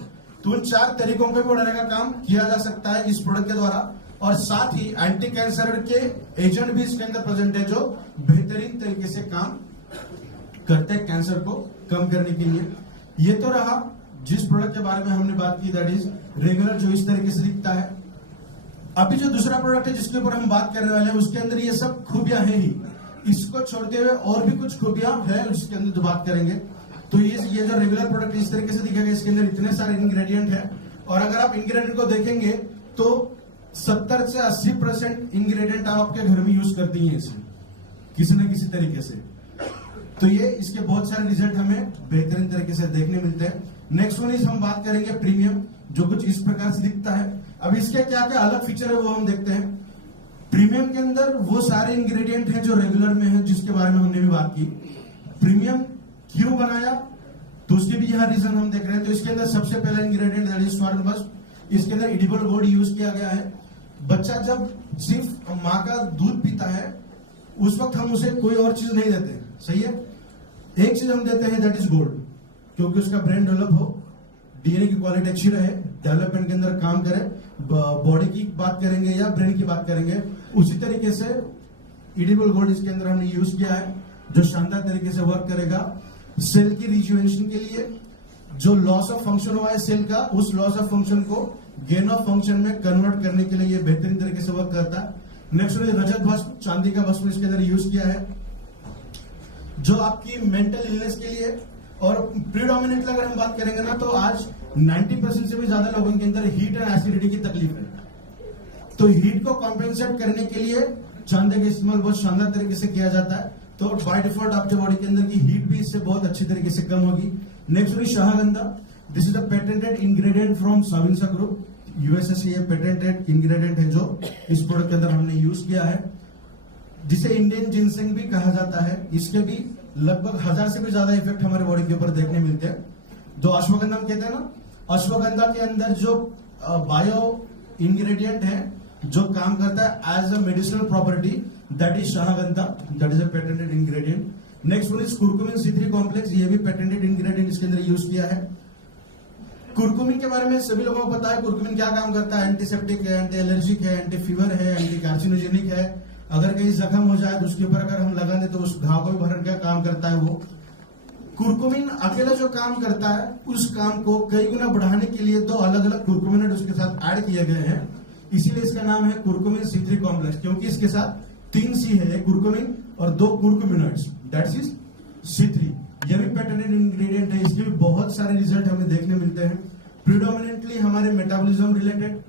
तो उन 4 तरीकों पे बढ़ाने का काम किया जा सकता है इस प्रोडक्ट के द्वारा। और साथ ही एंटी कैंसर के एजेंट भी इसके अंदर प्रेजेंट है जो बेहतरीन तरीके से काम करते हैं कैंसर को कम करने के लिए। ये तो रहा जिस प्रोडक्ट के बारे में हमने बात की, दैट इज रेगुलर, जो इस तरीके से दिखता है। अभी जो दूसरा प्रोडक्ट है जिसके ऊपर हम बात करने वाले हैं, उसके अंदर ये सब खूबियां हैं ही। इसको छोड़ते हुए और भी कुछ खूबियां है उसके अंदर जो बात करेंगे। तो ये जो रेगुलर प्रोडक्ट इस तरीके से दिखेगा, इसके अंदर इतने सारे इंग्रेडिएंट है, और अगर आप इंग्रेडिएंट को देखेंगे तो 70 से 80% इंग्रेडिएंट आप आपके घर में यूज करती हैं इसमें किसी न किसी तरीके से। तो ये इसके बहुत सारे रिजल्ट हमें बेहतरीन तरीके से देखने मिलते हैं। नेक्स्ट वन इज हम बात करेंगे प्रीमियम, जो कुछ इस प्रकार से दिखता है। अब इसके क्या क्या अलग फीचर है वो हम देखते हैं। प्रीमियम के अंदर वो सारे इंग्रेडिएंट हैं जो रेगुलर में है, जिसके बारे में हमने भी बात की। प्रीमियम क्यों बनाया, तो उसके भी यहाँ रीजन हम देख रहे हैं। तो इसके अंदर सबसे पहला इंग्रेडिएंट दैट इज स्वर्ण भस्म। इसके अंदर एडिबल गोल्ड यूज किया गया है। बच्चा जब सिर्फ माँ का दूध पीता है उस वक्त हम उसे कोई और चीज नहीं देते, सही है। एक चीज हम देते हैं दैट इज गोल्ड, क्योंकि उसका ब्रेन डेवलप हो, डीएनए की क्वालिटी अच्छी रहे, डेवलपमेंट के अंदर काम करे। बॉडी की बात करेंगे या ब्रेन की बात करेंगे, उसी तरीके से एडिबल गोल्ड इसके अंदर हमने यूज किया है, जो शानदार तरीके से वर्क करेगा सेल की रिजुवेनेशन के लिए। जो लॉस ऑफ फंक्शन हुआ है सेल का, उस लॉस ऑफ फंक्शन को गेन ऑफ फंक्शन में कन्वर्ट करने के लिए ये बेहतरीन तरीके से वर्क करता है। नेक्स्ट रजत भस्म, चांदी का भस्म इसके अंदर यूज किया है, जो आपकी मेंटल इलनेस के लिए। और प्रीडोमिनेटली अगर हम बात करेंगे ना, तो आज 90% से भी ज्यादा लोगों के अंदर हीट एंड एसिडिटी की तकलीफ है। तो हीट को कॉम्पेंसेट करने के लिए चांदी का इस्तेमाल बहुत शानदार तरीके से किया जाता है। तो बाय डिफॉल्ट आपके बॉडी के अंदर की हीट भी इससे बहुत अच्छी तरीके से कम होगी। नेक्स्ट शाहगंधा, this is a patented ingredient from Sabinsa group, USA से ये पेटेंटेड इंग्रेडिएंट है जो इस प्रोडक्ट के अंदर हमने यूज किया है, जिसे इंडियन जिनसेंग भी कहा जाता है। इसके भी लगभग 1000 से भी ज्यादा इफेक्ट हमारे बॉडी के ऊपर देखने मिलते हैं। जो अश्वगंधा हम कहते हैं ना, अश्वगंधा के अंदर जो बायो इंग्रेडिएंट है जो काम करता है as a medicinal property, that is शाहगंधा, that is a patented ingredient. Next one is curcumin C3 complex, ये भी पेटेंटेड इंग्रेडिएंट इसके अंदर यूज किया है। कुरकुमिन के बारे में सभी लोगों को पता है, कुरकुमिन क्या काम करता है, एंटीसेप्टिक है, एंटी एलर्जिक है, एंटी फीवर है, एंटी कार्सिनोजेनिक है। अगर कहीं जख्म हो जाए तो उसके ऊपर अगर हम लगा दें तो उस घाव को भी भरने का काम करता है वो। कुरकुमिन अकेला जो काम करता है उस काम को कई गुना बढ़ाने के लिए 2 अलग अलग कुरकुमिनेट उसके साथ ऐड किए गए हैं, इसीलिए इसका नाम है कुरकुमिन C3 कॉम्प्लेक्स, क्योंकि इसके साथ 3 C है, एक कुरकुमिन और 2 कुरकुमिनेट्स, दैट्स इज C3। यह भी पेटेंटेड इंग्रेडिएंट है, इसके भी बहुत सारे रिजल्ट हमें देखने मिलते हैं, प्रीडोमिनेंटली हमारे metabolism related.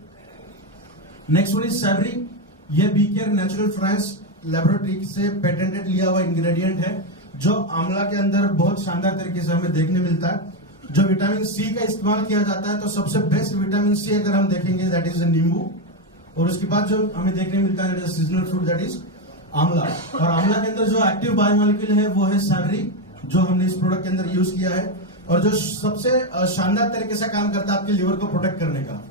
Next one is savory, यह बीकेयर नेचुरल फ्रांस लेबोरेटरी से पेटेंटेड लिया हुआ इंग्रेडिएंट है, जो आंवला के अंदर बहुत शानदार तरीके से हमें देखने मिलता है। जो विटामिन C का इस्तेमाल किया जाता है, तो सबसे बेस्ट विटामिन C अगर हम देखेंगे दैट इज नींबू, और उसके बाद जो हमें देखने मिलता है सीजनल फ्रूट दैट इज आंवला। और आंवला के अंदर जो एक्टिव बायोमोलिक्यूल है वो है सैवरी, जो हमने इस प्रोडक्ट के अंदर यूज किया है, और जो सबसे शानदार तरीके से काम करता है आपके लिवर को प्रोटेक्ट करने का।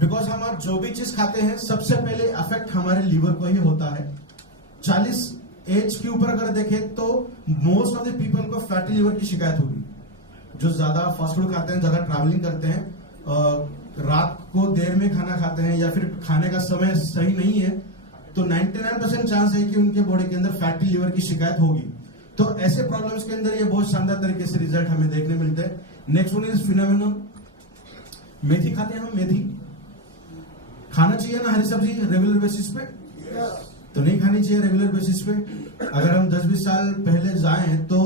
बिकॉज हम आप जो भी चीज खाते हैं सबसे पहले अफेक्ट हमारे लिवर को ही होता है। 40 एज के ऊपर अगर देखें तो मोस्ट ऑफ द पीपल को फैटी लिवर की शिकायत होगी, जो ज्यादा फास्ट फूड खाते हैं, ज्यादा ट्रैवलिंग करते हैं, रात को देर में खाना खाते हैं, या फिर खाने का समय सही नहीं है, तो 99% चांस है कि उनके बॉडी के अंदर फैटी लिवर की शिकायत होगी। तो ऐसे प्रॉब्लम्स के अंदर ये बहुत शानदार तरीके से रिजल्ट हमें देखने मिलते हैं। नेक्स्ट वन इज फिनोमिनन, मेथी खाते हैं हम, मेथी खाना चाहिए ना हरी सब्जी रेगुलर बेसिस पे? तो नहीं खानी चाहिए रेगुलर बेसिस पे। अगर हम 10-20 साल पहले जाएं तो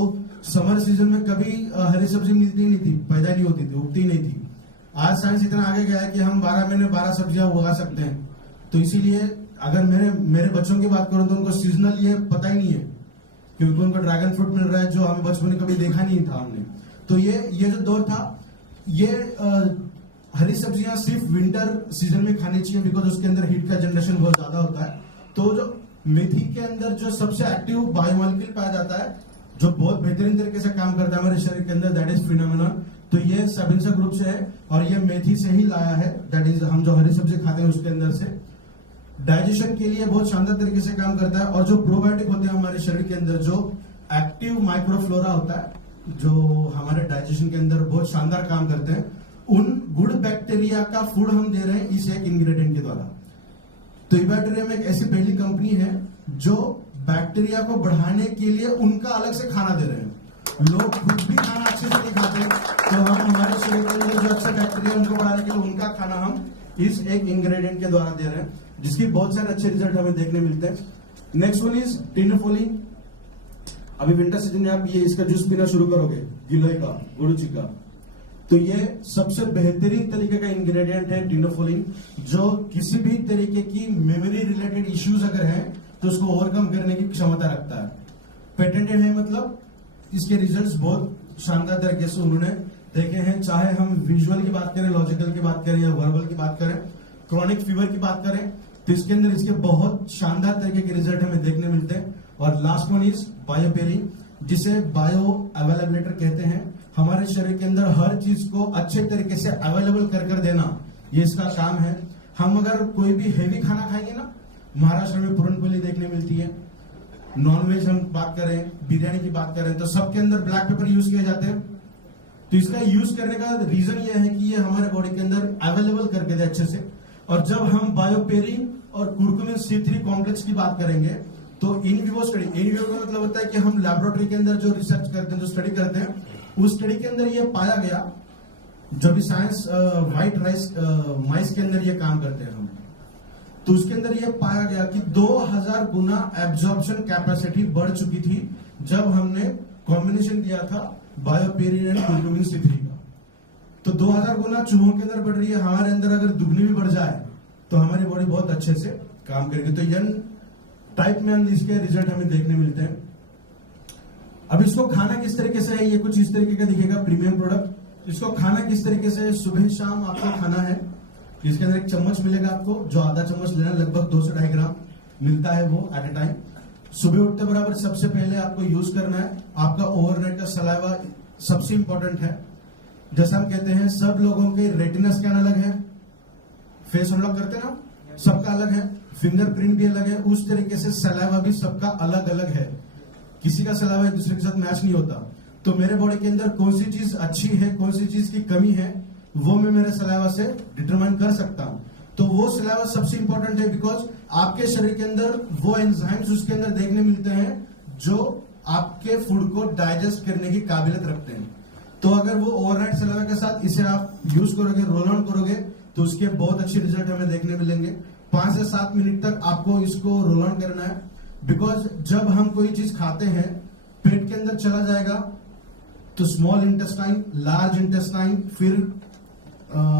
समर सीजन में कभी हरी सब्जी मिलती नहीं थी, पैदा नहीं होती थी, उगती नहीं थी। आज साइंस इतना आगे गया है कि हम 12 महीने 12 सब्जियां उगा सकते हैं। तो इसीलिए अगर मेरे बच्चों की बात करूं तो उनको सीजनल ये पता ही नहीं है, क्योंकि उनको ड्रैगन फ्रूट मिल रहा है जो हमें बचपन में कभी देखा नहीं था हमने। तो ये जो दौर था, ये हरी सब्जियां सिर्फ विंटर सीजन में खानी चाहिए, बिकॉज उसके अंदर हीट का जनरेशन बहुत ज्यादा होता है। तो जो मेथी के अंदर जो सबसे एक्टिव बायोमोलिक्यूल पाया जाता है, जो बहुत बेहतरीन तरीके से काम करता है हमारे शरीर के अंदर, दैट इज फिनोमिनन। तो ये साविंसा ग्रुप से है और ये मेथी से ही लाया है, दैट इज हम जो हरी सब्जी खाते हैं उसके अंदर से। डाइजेशन के लिए बहुत शानदार तरीके से काम करता है, और जो प्रोबायोटिक होते हैं हमारे शरीर के अंदर, जो एक्टिव माइक्रोफ्लोरा होता है, जो हमारे डाइजेशन के अंदर बहुत शानदार काम करते हैं, उन गुड बैक्टीरिया का फूड हम दे रहे हैं इस एक इंग्रेडिएंट के द्वारा। तो इबैक्टीरियम एक ऐसी पहली कंपनी है जो बैक्टीरिया को बढ़ाने के लिए उनका अलग से खाना दे रहे हैं। लोग खुद भी खाना अच्छे से नहीं खाते, तो हम हमारे शरीर के अंदर जो अच्छे बैक्टीरिया उनको बढ़ाने के लिए उनका खाना हम इस एक इंग्रेडिएंट के द्वारा दे रहे हैं, जिसकी बहुत सारे अच्छे रिजल्ट हमें देखने मिलते हैं। नेक्स्ट वन इज टिनोफोलिन। अभी विंटर सीजन में आप ये इसका जूस पीना शुरू करोगे, गिलोय का, गुड़ची का, तो ये सबसे बेहतरीन तरीके का इंग्रेडिएंट है टिनोफोलिन, जो किसी भी तरीके की मेमोरी रिलेटेड इश्यूज अगर है तो उसको ओवरकम करने की क्षमता रखता है। पेटेंटेड है, मतलब इसके रिजल्ट्स बहुत शानदार तरीके से उन्होंने देखे हैं, चाहे हम विजुअल की बात करें, लॉजिकल की बात करें, या वर्बल की बात करें, क्रॉनिक फीवर की बात करें, तो इसके अंदर इसके बहुत शानदार तरीके के रिजल्ट हमें देखने मिलते हैं। और लास्ट वन इज बायोपेरिन, जिसे बायो अवेलेबलेटर कहते हैं। हमारे शरीर के अंदर हर चीज को अच्छे तरीके से अवेलेबल कर देना, ये इसका काम है। हम अगर कोई भी हेवी खाना खाएंगे ना, महाराष्ट्र में पूरनपोली देखने मिलती है, नॉनवेज हम बात करें, बिरयानी की बात करें, तो सबके अंदर ब्लैक पेपर यूज किए जाते हैं। तो इसका यूज करने का रीजन ये है कि ये हमारे बॉडी के अंदर अवेलेबल करके दे अच्छे से। और जब हम बायोपेरिन और कुरकुमिन C3 कॉम्प्लेक्स की बात करेंगे, तो in vivo study, in vivo का मतलब होता है कि हम लैबोरेटरी के अंदर जो रिसर्च करते हैं, जो स्टडी करते हैं, उस स्टडी के अंदर ये पाया गया, जो भी साइंस व्हाइट राइस माइस के अंदर ये काम करते हैं हम, तो उसके अंदर यह पाया गया कि 2000 गुना एब्जॉर्प्शन कैपेसिटी बढ़ चुकी थी जब हमने कॉम्बिनेशन दिया था बायोपेरिन एंड कुर्कुमिन C3 का। तो 2000 गुना चूहों के अंदर बढ़ रही है, हमारे अंदर अगर दुगनी भी बढ़ जाए तो हमारी बॉडी बहुत अच्छे से काम करेगी। तो यंग टाइप में हम इसके रिजल्ट हमें देखने मिलते हैं। अब इसको खाना किस तरीके से है, ये कुछ इस तरीके का दिखेगा प्रीमियम प्रोडक्ट। इसको खाना किस तरीके से, सुबह शाम आपको खाना है। इसके अंदर एक चम्मच मिलेगा आपको, जो आधा चम्मच लेना, लगभग 2 से 2.5 ग्राम मिलता है वो एट ए टाइम। सुबह उठते बराबर सबसे पहले आपको यूज करना है। आपका ओवरनाइट का सलाइवा सबसे इंपॉर्टेंट है। जैसा हम कहते हैं सब लोगों के रेटिना स्कैन अलग है, फेस अनलॉक करते हैं ना, सबका अलग है, फिंगरप्रिंट भी अलग है, उस तरीके से सलाइवा भी सबका अलग अलग है। किसी का सलाइवा एक दूसरे के साथ मैच नहीं होता। तो मेरे बॉडी के अंदर कौन सी चीज अच्छी है, कौन सी चीज की कमी है, वो मैं मेरे सलाइवा से डिटरमाइन कर सकता हूं। तो वो सलाइवा सबसे इंपॉर्टेंट है, बिकॉज आपके शरीर के अंदर वो एंजाइम्स उसके अंदर देखने मिलते हैं जो आपके फूड को डाइजेस्ट करने की काबिलियत रखते हैं। तो अगर वो ओवरनाइट सलाइवा के साथ इसे आप यूज करोगे, रोल ऑन करोगे, तो उसके बहुत अच्छे रिजल्ट हमें देखने मिलेंगे। 5 से 7 मिनट तक आपको इसको रोल ऑन करना है, बिकॉज जब हम कोई चीज खाते हैं पेट के अंदर चला जाएगा तो स्मॉल इंटेस्टाइन, लार्ज इंटेस्टाइन, फिर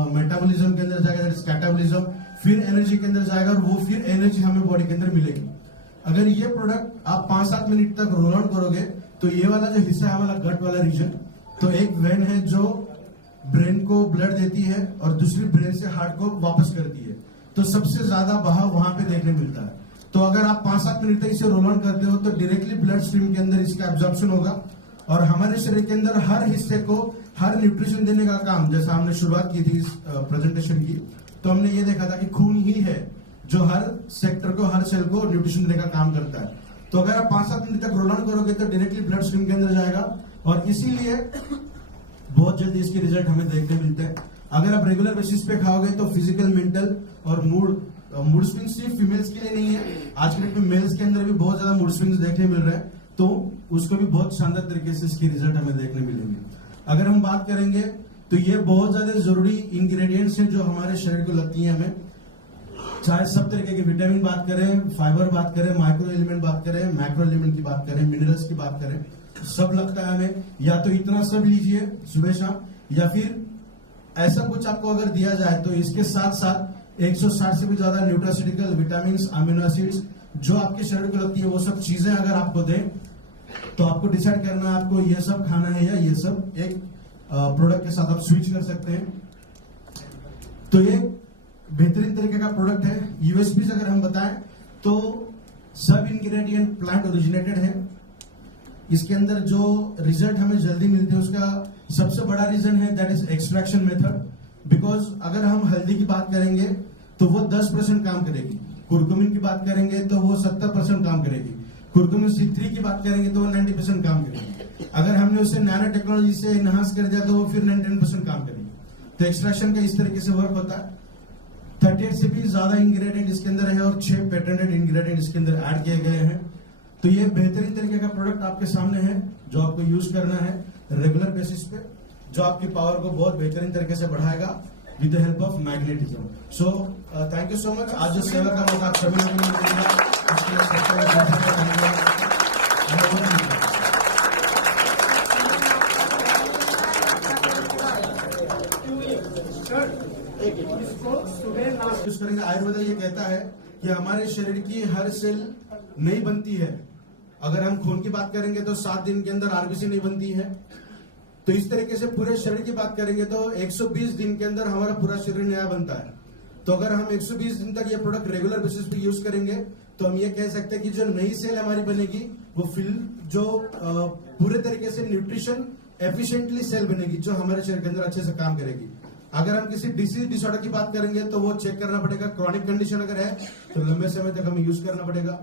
मेटाबॉलिज्म के अंदर जाएगा, कैटाबॉलिज्म, फिर एनर्जी के अंदर जाएगा और वो फिर एनर्जी हमें बॉडी के अंदर मिलेगी। अगर ये प्रोडक्ट आप 5-7 मिनट तक रोल ऑन करोगे तो ये वाला जो हिस्सा है हमारा गट वाला रीजन, तो एक वेन है जो ब्रेन को ब्लड देती है और दूसरी ब्रेन से हार्ट को वापस करती है। तो सबसे ज्यादा बहाव वहां पे देखने मिलता है। तो अगर आप 5-7 मिनट तक इसे रोल ऑन करते हो तो डायरेक्टली ब्लड स्ट्रीम के अंदर इसका एब्जॉर्प्शन होगा और हमारे शरीर के अंदर हर हिस्से को हर न्यूट्रिशन देने का काम, जैसा हमने शुरुआत की थी इस प्रेजेंटेशन की, तो हमने ये देखा था कि खून ही है जो हर सेक्टर को, हर सेल को न्यूट्रिशन देने का काम करता है। तो अगर आप 5-7 मिनट तक रोल ऑन करोगे तो डायरेक्टली ब्लड स्ट्रीम के अंदर जाएगा और इसीलिए बहुत जल्दी इसके रिजल्ट हमें देखने मिलते हैं। अगर आप रेगुलर बेसिस पे खाओगे तो फिजिकल, मेंटल और मूड स्विंग सिर्फ फीमेल्स के लिए नहीं है, आज के डेट में मेल्स के अंदर भी बहुत ज्यादा मूड स्विंग्स देखने मिल रहे हैं, तो उसको भी बहुत शानदार तरीके से इसके रिजल्ट हमें देखने मिलेंगे। अगर हम बात करेंगे तो ये बहुत ज्यादा जरूरी इंग्रेडिएंट्स हैं जो हमारे शरीर को लगती हैं हमें, चाहे सब तरीके के विटामिन बात करें, फाइबर बात करें, माइक्रो एलिमेंट बात करें, मैक्रो एलिमेंट की बात करें, मिनरल्स की बात करें, सब लगता है हमें। या तो इतना सब लीजिए सुबह शाम, या फिर ऐसा कुछ आपको अगर दिया जाए तो इसके साथ साथ 160 से भी ज्यादा न्यूट्रास्यूटिकल, विटामिन, अमीनो एसिड्स जो आपके शरीर को लगती है, वो सब चीजें अगर आपको दें तो आपको डिसाइड करना है आपको ये सब खाना है या ये सब। एक प्रोडक्ट के साथ आप स्विच कर सकते हैं। तो ये बेहतरीन तरीके का प्रोडक्ट है। यूएसपी अगर हम बताएं तो सब इंग्रेडिएंट प्लांट ओरिजिनेटेड है। इसके अंदर जो रिजल्ट हमें जल्दी मिलते हैं उसका सबसे बड़ा रीजन है that is extraction method. Because अगर हम हल्दी की बात करेंगे तो वो 10% काम करेगी, कुरकुमिन की बात करेंगे तो वो 70% काम करेगी, कुरकुमिन C3 की बात करेंगे तो वो 90% काम करेगी। अगर हमने उसे नैनो टेक्नोलॉजी से एनहांस कर दिया तो वो फिर 99% काम करेगी। तो एक्सट्रैक्शन का इस तरीके से वर्क होता है। 38 से भी ज्यादा इंग्रेडिएंट इसके अंदर है और 6 पेटेंटेड इंग्रेडिएंट इसके अंदर ऐड किए गए हैं। तो ये बेहतरीन तरीके का प्रोडक्ट आपके सामने है जो आपको यूज करना है रेगुलर बेसिस पे, जो आपकी पावर को बहुत बेहतरीन तरीके से बढ़ाएगा with the help of magnetism. So thank you so much. आज जो सेवा का मौका आप सभी लोगों को मिलेगा, उसके लिए आयुर्वेद ये कहता है कि हमारे शरीर की हर सेल नहीं बनती है। अगर हम खून की बात करेंगे तो 7 दिन के अंदर आरबीसी नहीं बनती है। तो इस तरीके से पूरे शरीर की बात करेंगे तो 120 दिन के अंदर हमारा पूरा शरीर नया बनता है। तो अगर हम 120 दिन तक ये प्रोडक्ट रेगुलर बेसिस पे यूज करेंगे तो हम ये कह सकते हैं कि जो नई सेल हमारी बनेगी वो जो पूरे तरीके से न्यूट्रिशन एफिशिएंटली सेल बनेगी जो हमारे शरीर के अंदर अच्छे से काम करेगी। अगर हम किसी डिसीज डिसऑर्डर की बात करेंगे तो वो चेक करना पड़ेगा। क्रॉनिक कंडीशन अगर है तो लंबे समय तक हमें यूज करना पड़ेगा।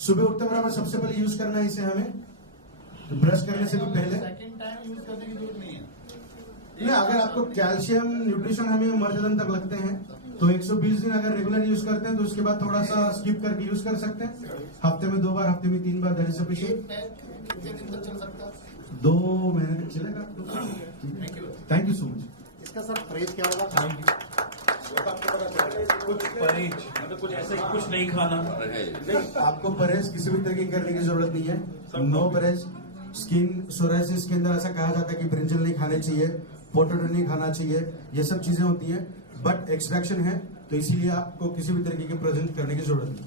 सुबह उठते बराबर सबसे पहले यूज करना है इसे हमें, ब्रश करने से भी पहले। सेकंड टाइम यूज करने की जरूरत नहीं है। नहीं, अगर आपको कैल्शियम न्यूट्रिशन हमें मर्दन तक लगते हैं तो 120 दिन अगर रेगुलर यूज करते हैं तो उसके बाद थोड़ा सा स्किप करके यूज कर सकते हैं। हफ्ते में 2 बार, हफ्ते में 3 बार, दैट इज सफिशिएंट। कितने दिन तक चल सकता है? 2 महीने तक चलेगा। Thank you so much. इसका सर प्राइस क्या होगा? कुछ परहेज मतलब कुछ ऐसा कि कुछ नहीं खाना। आपको परहेज किसी भी तरीके की करने की जरूरत नहीं है। नो परहेज। स्किन सोराइसिस के अंदर ऐसा कहा जाता है कि ब्रिंजल नहीं खाने चाहिए, पोटैटो नहीं खाना चाहिए, ये सब चीजें होती है, बट एक्सट्रैक्शन है तो इसीलिए आपको किसी भी तरीके के प्रेजेंट करने की जरूरत नहीं।